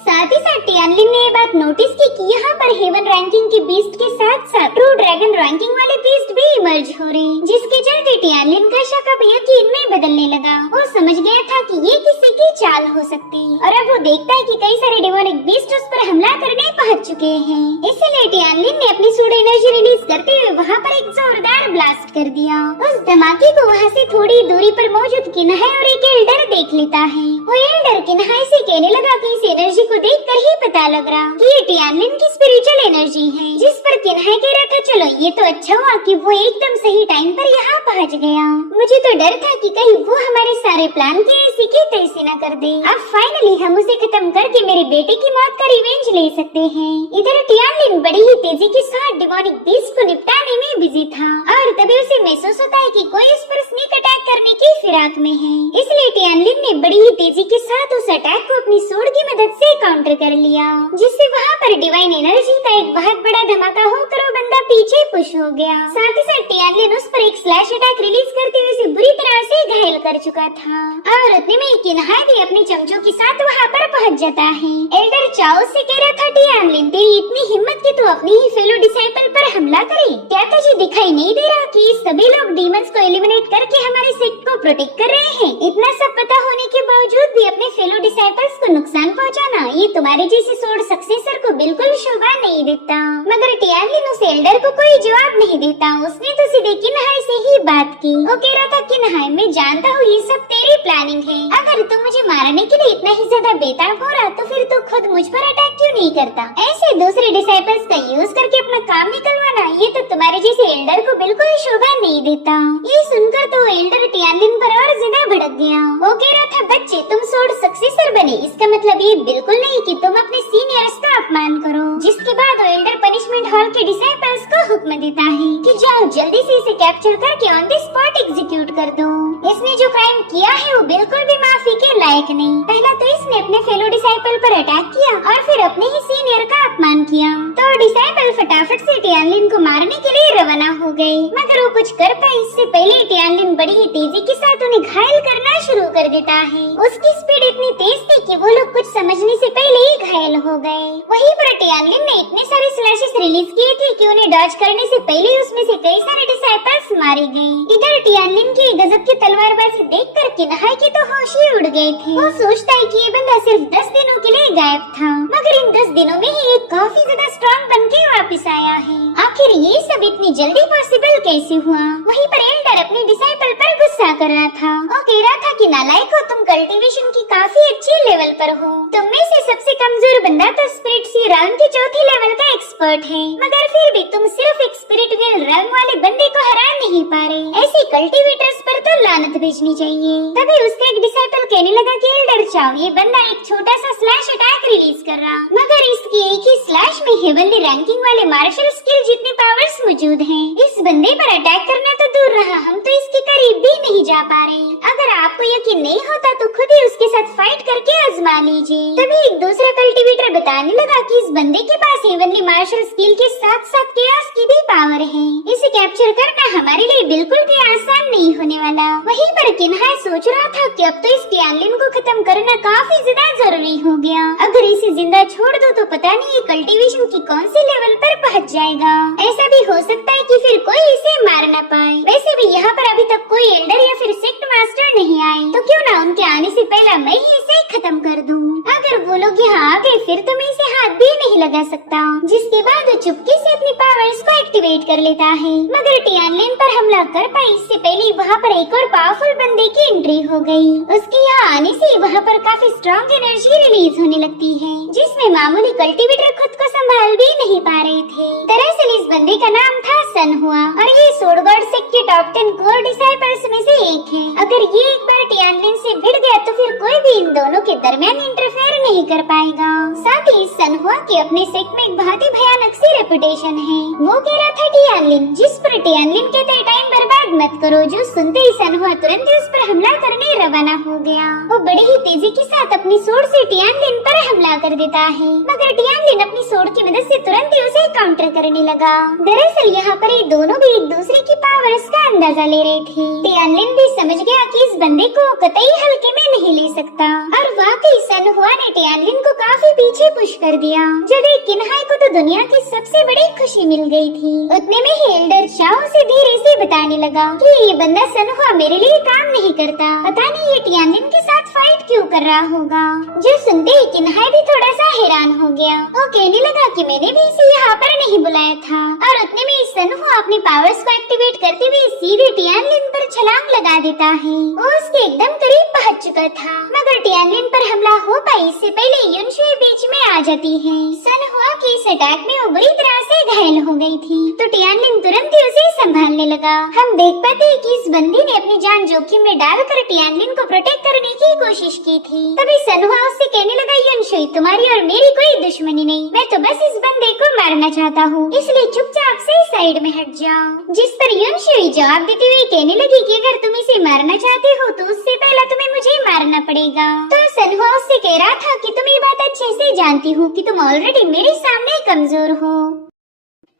साथ ही साथ टियानलिन ने ये बात नोटिस की कि यहाँ पर हेवन रैंकिंग के बीस्ट के साथ साथ ट्रू ड्रैगन रैंकिंग वाले बीस्ट भी इमर्ज हो रहे हैं, जिसके चलते टियानलिन का शक अब यकीन में बदलने लगा। वो समझ गया था कि ये किसी की चाल हो सकती है और अब वो देखता है कि कई सारे डिमोनिक बीस्ट उस पर हमला करने पहुंच चुके हैं। इसीलिए टियानलिन ने अपनी सूड एनर्जी रिलीज करते हुए वहाँ पर एक जोरदार ब्लास्ट कर दिया। उस धमाके को वहाँ से थोड़ी दूरी पर मौजूद किन्हाई और एक एल्डर देख लेता है। वो एल्डर किन्हाई से कहने लगा कि इस एनर्जी को देखकर ही पता लग रहा कि ये टियानलिन की स्पिरिचुअल एनर्जी है। जिस पर किन्हाई कह रहा था, चलो ये तो अच्छा हुआ कि वो एकदम सही टाइम पर यहाँ पहुँच गया। मुझे तो डर था कि कहीं वो हमारे सारे प्लान के ऐसे के तैसे न कर दे। अब फाइनली हम उसे खत्म करके मेरे बेटे की मौत का रिवेंज ले सकते हैं। इधर टियानलिन बड़ी ही तेजी के साथ डिमोनिक बीस्ट को निपटाने में बिजी था और तभी उसे महसूस होता है कि कोई उस पर स्नीक अटैक करने की फिराक में है। इसलिए टियानलिन ने बड़ी ही तेजी के साथ उस अटैक को अपनी सूड की मदद से काउंटर कर लिया, जिससे वहाँ पर डिवाइन एनर्जी का एक बहुत बड़ा धमाका होकर वो बंदा पीछे पुश हो गया। साथ ही साथ टियानलिन उस पर एक स्लैश अटैक रिलीज करते हुए उसे बुरी तरह से घायल कर चुका था और उतने में किन्हाई भी अपने चमचों के साथ वहाँ पर पहुँच जाता है। एल्डर चाओ से कह रहा था, टियानलिन तेरी इतनी हिम्मत कि तू अपनी ही फेलो डिसाइपल पर हमला करे? क्या तुझे दिखाई नहीं दे रहा कि सभी लोग डीमंस को एलिमिनेट करके हमारे सेक्ट को प्रोटेक्ट कर रहे हैं? इतना सब पता होने के बावजूद भी अपने फेलो डिसाइपल्स को नुकसान पहुँचाना, ये तुम्हारे जैसे सोड सक्सेसर को बिल्कुल शोभा नहीं देता। मगर टियानलिन उस एल्डर को कोई जवाब नहीं देता। उसने तो सीधे किन्हाई से ही बात की। वो कह रहा था, किन्हाई मैं जानता हूँ ये सब तेरी प्लानिंग है। अगर तुम मुझे मारने के लिए इतना ही ज्यादा बेताब हो रहा तो फिर तू खुद मुझ पर अटैक क्यों नहीं करता? ऐसे दूसरे डिसाइपल्स का यूज करके अपना काम निकलवाना, ये तो तुम्हारे जैसे एल्डर को बिल्कुल शोभा नहीं देता। ये सुनकर तो एल्डर टियानलिन पर और ज्यादा भड़क गया। वो कह रहा था, बच्चे तुम सोर्ड सक्सेसर बने, इसका मतलब ये बिल्कुल नहीं कि तुम अपने सीनियर्स का अपमान करो। जिसके बाद वो एल्डर पनिशमेंट हॉल के डिसाइपल्स को हुक्म देता है कि जाओ जल्दी से इसे कैप्चर करके ऑन द स्पॉट एग्जीक्यूट कर दो। इसने जो क्राइम किया है वो बिल्कुल भी माफी के लायक नहीं। पहला तो इसने अपने फेलो डिसाइपल पर अटैक किया और फिर अपने ही सीनियर का अपमान किया। तो डिसाइपल फटाफट से टियानलिन को मारने के लिए रवाना हो गए, मगर वो कुछ कर पाए इससे पहले टियानलिन बड़ी ही तेजी के साथ उन्हें घायल करना शुरू कर देता है। उसकी स्पीड इतनी तेज थी कि वो लोग कुछ समझने से पहले ही घायल हो गए। वहीं पर टियानलिन ने इतने सारे स्लैशेस रिलीज किए थे कि उन्हें डॉज करने से पहले उसमें से कई सारे डिसाइपल्स मारे गए। इधर टियानलिन की गजब की तलवारबाजी देखकर किन्हाई के तो होश ही उड़ गए थे। वो सोचता है कि ये बंदा सिर्फ 10 दिनों के लिए गायब था, मगर इन 10 दिनों में ही ये काफी ज्यादा स्ट्रॉन्ग बन के वापिस आया है। आखिर ये सब इतनी जल्दी पॉसिबल कैसे हुआ? वहीं पर एल्डर अपने डिसाइपल पर गुस्सा कर रहा था। वो कह रहा था कि नालायक हो, तुम कल्टीवेशन की काफी अच्छे लेवल पर हो। तुम में से सबसे कमजोर बंदा तो स्पिरिट सी राउंड के चौथे लेवल का एक्सपर्ट है, मगर फिर भी तुम सिर्फ एक स्पिरिट व्हील रंग वाले बंदे को हरा नहीं पा रहे। ऐसे कल्टीवेटर्स पर तो लानत भेजनी चाहिए। तभी उसका एक डिसाइपल कहने लगा कि एल्डर चाओ, ये बंदा एक छोटा सा स्लैश अटैक रिलीज कर रहा, मगर इसकी एक ही स्लैश में हेवनली रैंकिंग वाले मार्शल स्किल जितने पावर्स मौजूद हैं। इस बंदे पर अटैक करना तो दूर रहा, हम तो इसके करीब भी नहीं जा पा रहे। अगर आपको यकीन नहीं होता तो खुद ही उसके साथ फाइट करके आजमा लीजिए। तभी एक दूसरा कल्टीवेटर बताने लगा कि इस बंदे के पास हेवनली मार्शल स्किल के साथ साथ केओस की भी पावर है। इसे कैप्चर करना हमारे लिए बिल्कुल भी आसान नहीं होने वाला। वहीं पर किन्हाई सोच रहा था कि अब तो इस टियानलिन को खत्म करना काफी ज्यादा जरूरी हो गया। अगर इसे जिंदा छोड़ दो तो पता नहीं ये कल्टीवेशन की कौन से लेवल पर पहुंच जाएगा। ऐसा भी हो सकता है कि फिर कोई इसे मार न पाए। वैसे भी यहाँ पर अभी तक कोई एल्डर या फिर सेक्ट मास्टर नहीं आए, तो क्यों ना उनके आने से पहले मैं ही इसे खत्म कर दूं। अगर वो लोग यहाँ आ गए फिर तो मैं इसे हाथ भी नहीं लगा सकता। जिसके बाद वो चुपके से अपनी पावर्स को एक्टिवेट कर लेता है, मगर टियानलिन पर हमला कर पाए इससे पहले वहाँ पर एक और पावरफुल बंदे की एंट्री हो गई। उसके यहाँ आने से वहाँ पर काफी स्ट्रॉन्ग एनर्जी रिलीज होने लगती है, जिसमें मामूली कल्टीवेटर खुद को संभाल भी नहीं पा रहे थे। दरअसल इस बंदे का नाम था सनहुआ और ये सोर्ड गॉड सेक्ट के टॉप 10 कोर डिसाइपल्स में से एक है। अगर ये एक बार टियानलिन से भिड़ गया तो फिर कोई भी इन दोनों के दरमियान इंटरफेयर नहीं कर पाएगा। साथ ही सनहुआ के अपने सेक्ट में एक बहुत ही भयानक सी रेपुटेशन है। वो कह रहा था टियानलिन, जिस पर टियानलिन कहते टाइम बर्बाद मत करो। जो सुनते ही सनहुआ तुरंत ही उस पर हमला करने रवाना हो गया। वो बड़ी ही तेजी के साथ अपनी सोर्ड से टियानलिन पर हमला कर देता है, मगर टियानलिन अपनी सोर्ड की मदद से तुरंत ही उसे काउंटर करने लगा। दरअसल यहाँ पर ये दोनों भी एक दूसरे की पावर्स का अंदाजा ले रहे थे। टियानलिन भी समझ गया कि इस बंदे को कतई हल्के में नहीं ले सकता और वाकई सनहुआ ने टियानलिन को काफी पीछे पुश कर दिया। जब एक किन्हाई को तो दुनिया की सबसे बड़ी खुशी मिल गई थी। उतने में ही एल्डर चाओ से धीरे से बताने लगा कि ये बंदा सनहुआ मेरे लिए काम नहीं करता, पता नहीं ये टियानलिन के साथ फाइट क्यों कर रहा होगा। जो सुनते ही किन्हाई भी थोड़ा सा हैरान हो गया। वो कहने लगा कि मैंने भी इसे यहाँ पर नहीं बुलाया था। और उतने में सनहुआ अपनी पावर्स को एक्टिवेट करते हुए सीधे टियानलिन पर छलांग लगा देता है। वो उसके एकदम करीब पहुँच चुका था, मगर टियानलिन पर हमला हो पाए इससे पहले युनशुई बीच में आ जाती है। सनहुआ के इस अटैक में वो बुरी तरह से घायल हो गई थी, तो टियानलिन तुरंत ही उसे संभालने लगा। हम देख पाते हैं कि इस बंदी ने अपनी जान जोखिम में डालकर टियानलिन को प्रोटेक्ट करने की कोशिश की थी। तभी सनहुआ उससे कहने लगा, युनशुई तुम्हारी और मेरी कोई दुश्मनी नहीं, मैं तो बस इस बंदे को मारना चाहता हूँ, इसलिए चुपचाप से साइड में हट जाओ। जिस पर युनशुई जवाब देते हुए कहने लगी कि अगर तुम इसे मारना चाहते हो तो उससे पहले तुम्हें मुझे मारना पड़ेगा। तो सनहुआ उससे कह रहा था कि तुम ये बात अच्छे से जानती हो कि तुम ऑलरेडी मेरे सामने कमजोर हो।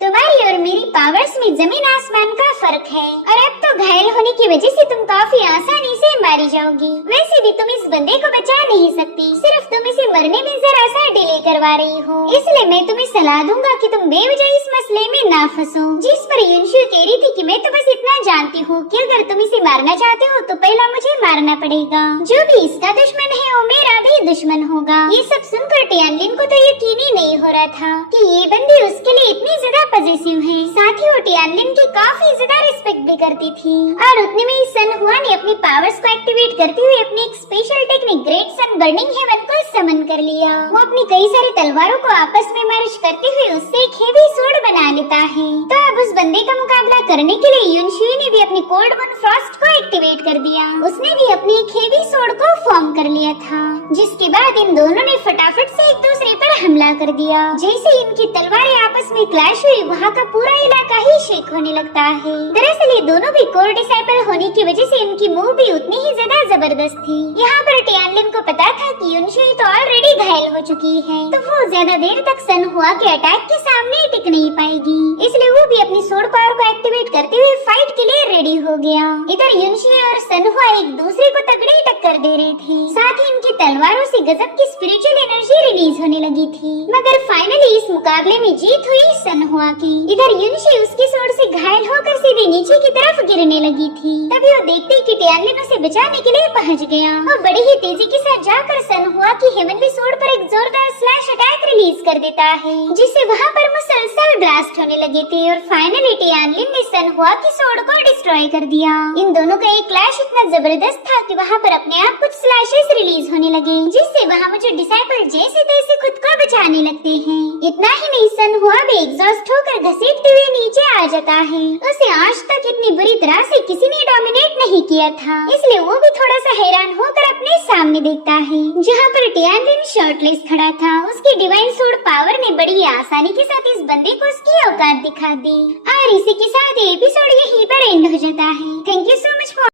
तुम्हारी और मेरी पावर्स में जमीन आसमान का फर्क है और अब तो घायल होने की वजह से तुम काफी आसानी से मारी जाओगी। वैसे भी तुम इस बंदे को बचा नहीं सकती, सिर्फ तुम इसे मरने में जरा सा डिले करवा रही हो। इसलिए मैं तुम्हें सलाह दूंगा कि तुम बेवजह इस मसले में ना फंसो। जिस पर युनशुई कह रही थी कि मैं तो बस इतना जानती हूँ कि अगर तुम इसे मारना चाहते हो तो पहला मुझे मारना पड़ेगा। जो भी इसका दुश्मन है वो मेरा भी दुश्मन होगा। ये सब सुनकर टियानलिन को तो यकीन ही नहीं हो रहा था कि ये बंदी उसके लिए इतनी ज्यादा पजेसिव है। साथ ही वो टियानलिन की काफी ज्यादा रिस्पेक्ट भी करती थी। और उतने में ही सन हुआ ने अपनी पावर्स को एक्टिवेट करते हुए अपनी एक special technique great sun burning heaven को समन कर लिया। वो अपनी कई सारी तलवारों को आपस में मर्ज करते हुए उससे एक हेवी स्वॉर्ड बना लेता है। तो अब उस बंदे का मुकाबला करने के लिए युनशुई ने भी अपनी कोल्ड मून फ्रॉस्ट को एक्टिवेट कर दिया। उसने भी अपनी एक हेवी स्वॉर्ड को फॉर्म कर लिया था, जिसके बाद इन दोनों ने फटाफट से एक दूसरे पर हमला कर दिया। जैसे इनकी तलवारें आपस में क्लैश हुई, वहाँ का पूरा इलाका ही शेक होने लगता है। दरअसल ये दोनों भी कोर डिसाइपल होने की वजह से इनकी मूव भी उतनी ही ज्यादा जबरदस्त थी। यहाँ पर टियानलिन को पता था कि युनशुई तो ऑलरेडी घायल हो चुकी है, तो वो ज्यादा देर तक सन हुआ के अटैक के सामने टिक नहीं पाएगी। इसलिए वो भी अपनी स्वॉर्ड पावर को एक्टिवेट करते हुए फाइट के लिए रेडी हो गया। इधर युनशुई और सन हुआ एक दूसरे को तगड़ी टक्कर दे रहे थे। साथ ही इनकी तलवारों से गजब की स्पिरिचुअल एनर्जी रिलीज होने लगी थी। मगर फाइनली इस मुकाबले में जीत हुई सन हुआ की। इधर युनशुई उसकी स्वॉर्ड से घायल होकर सीधे नीचे की तरफ गिरने लगी थी। तभी वो देखते कि टियानलिन उसे बचाने के लिए पहुंच गया और बड़ी ही तेजी के साथ जाकर सन हुआ की हेवनली स्वॉर्ड पर एक जोरदार स्लैश अटैक रिलीज कर देता है, जिससे वहाँ पर मुसलसल ब्लास्ट होने लगे थे। और फाइनली टियानलिन ने सन हुआ की स्वॉर्ड को डिस्ट्रॉय कर दिया। इन दोनों का एक क्लैश इतना जबरदस्त था कि वहाँ पर अपने आप कुछ स्लैशेस रिलीज होने लगे, जिससे वहाँ मुझे डिसाइपल जैसे तैसे खुद को बचाने लगते हैं। इतना ही नहीं, सन हुआ भी एग्जॉस्ट होकर घसीटते हुए नीचे आ जाता है। उसे आज तक इतनी बुरी तरह से किसी ने डोमिनेट नहीं किया था, इसलिए वो भी थोड़ा सा हैरान होकर अपने सामने देखता है, जहाँ पर टियानलिन शर्टलेस खड़ा था। उसकी डिवाइन स्वॉर्ड पावर ने बड़ी आसानी के साथ इस बंदे को उसकी औकात दिखा दी। और इसी के साथ ये एपिसोड यहीं पर एंड हो जाता है। Thank you so much for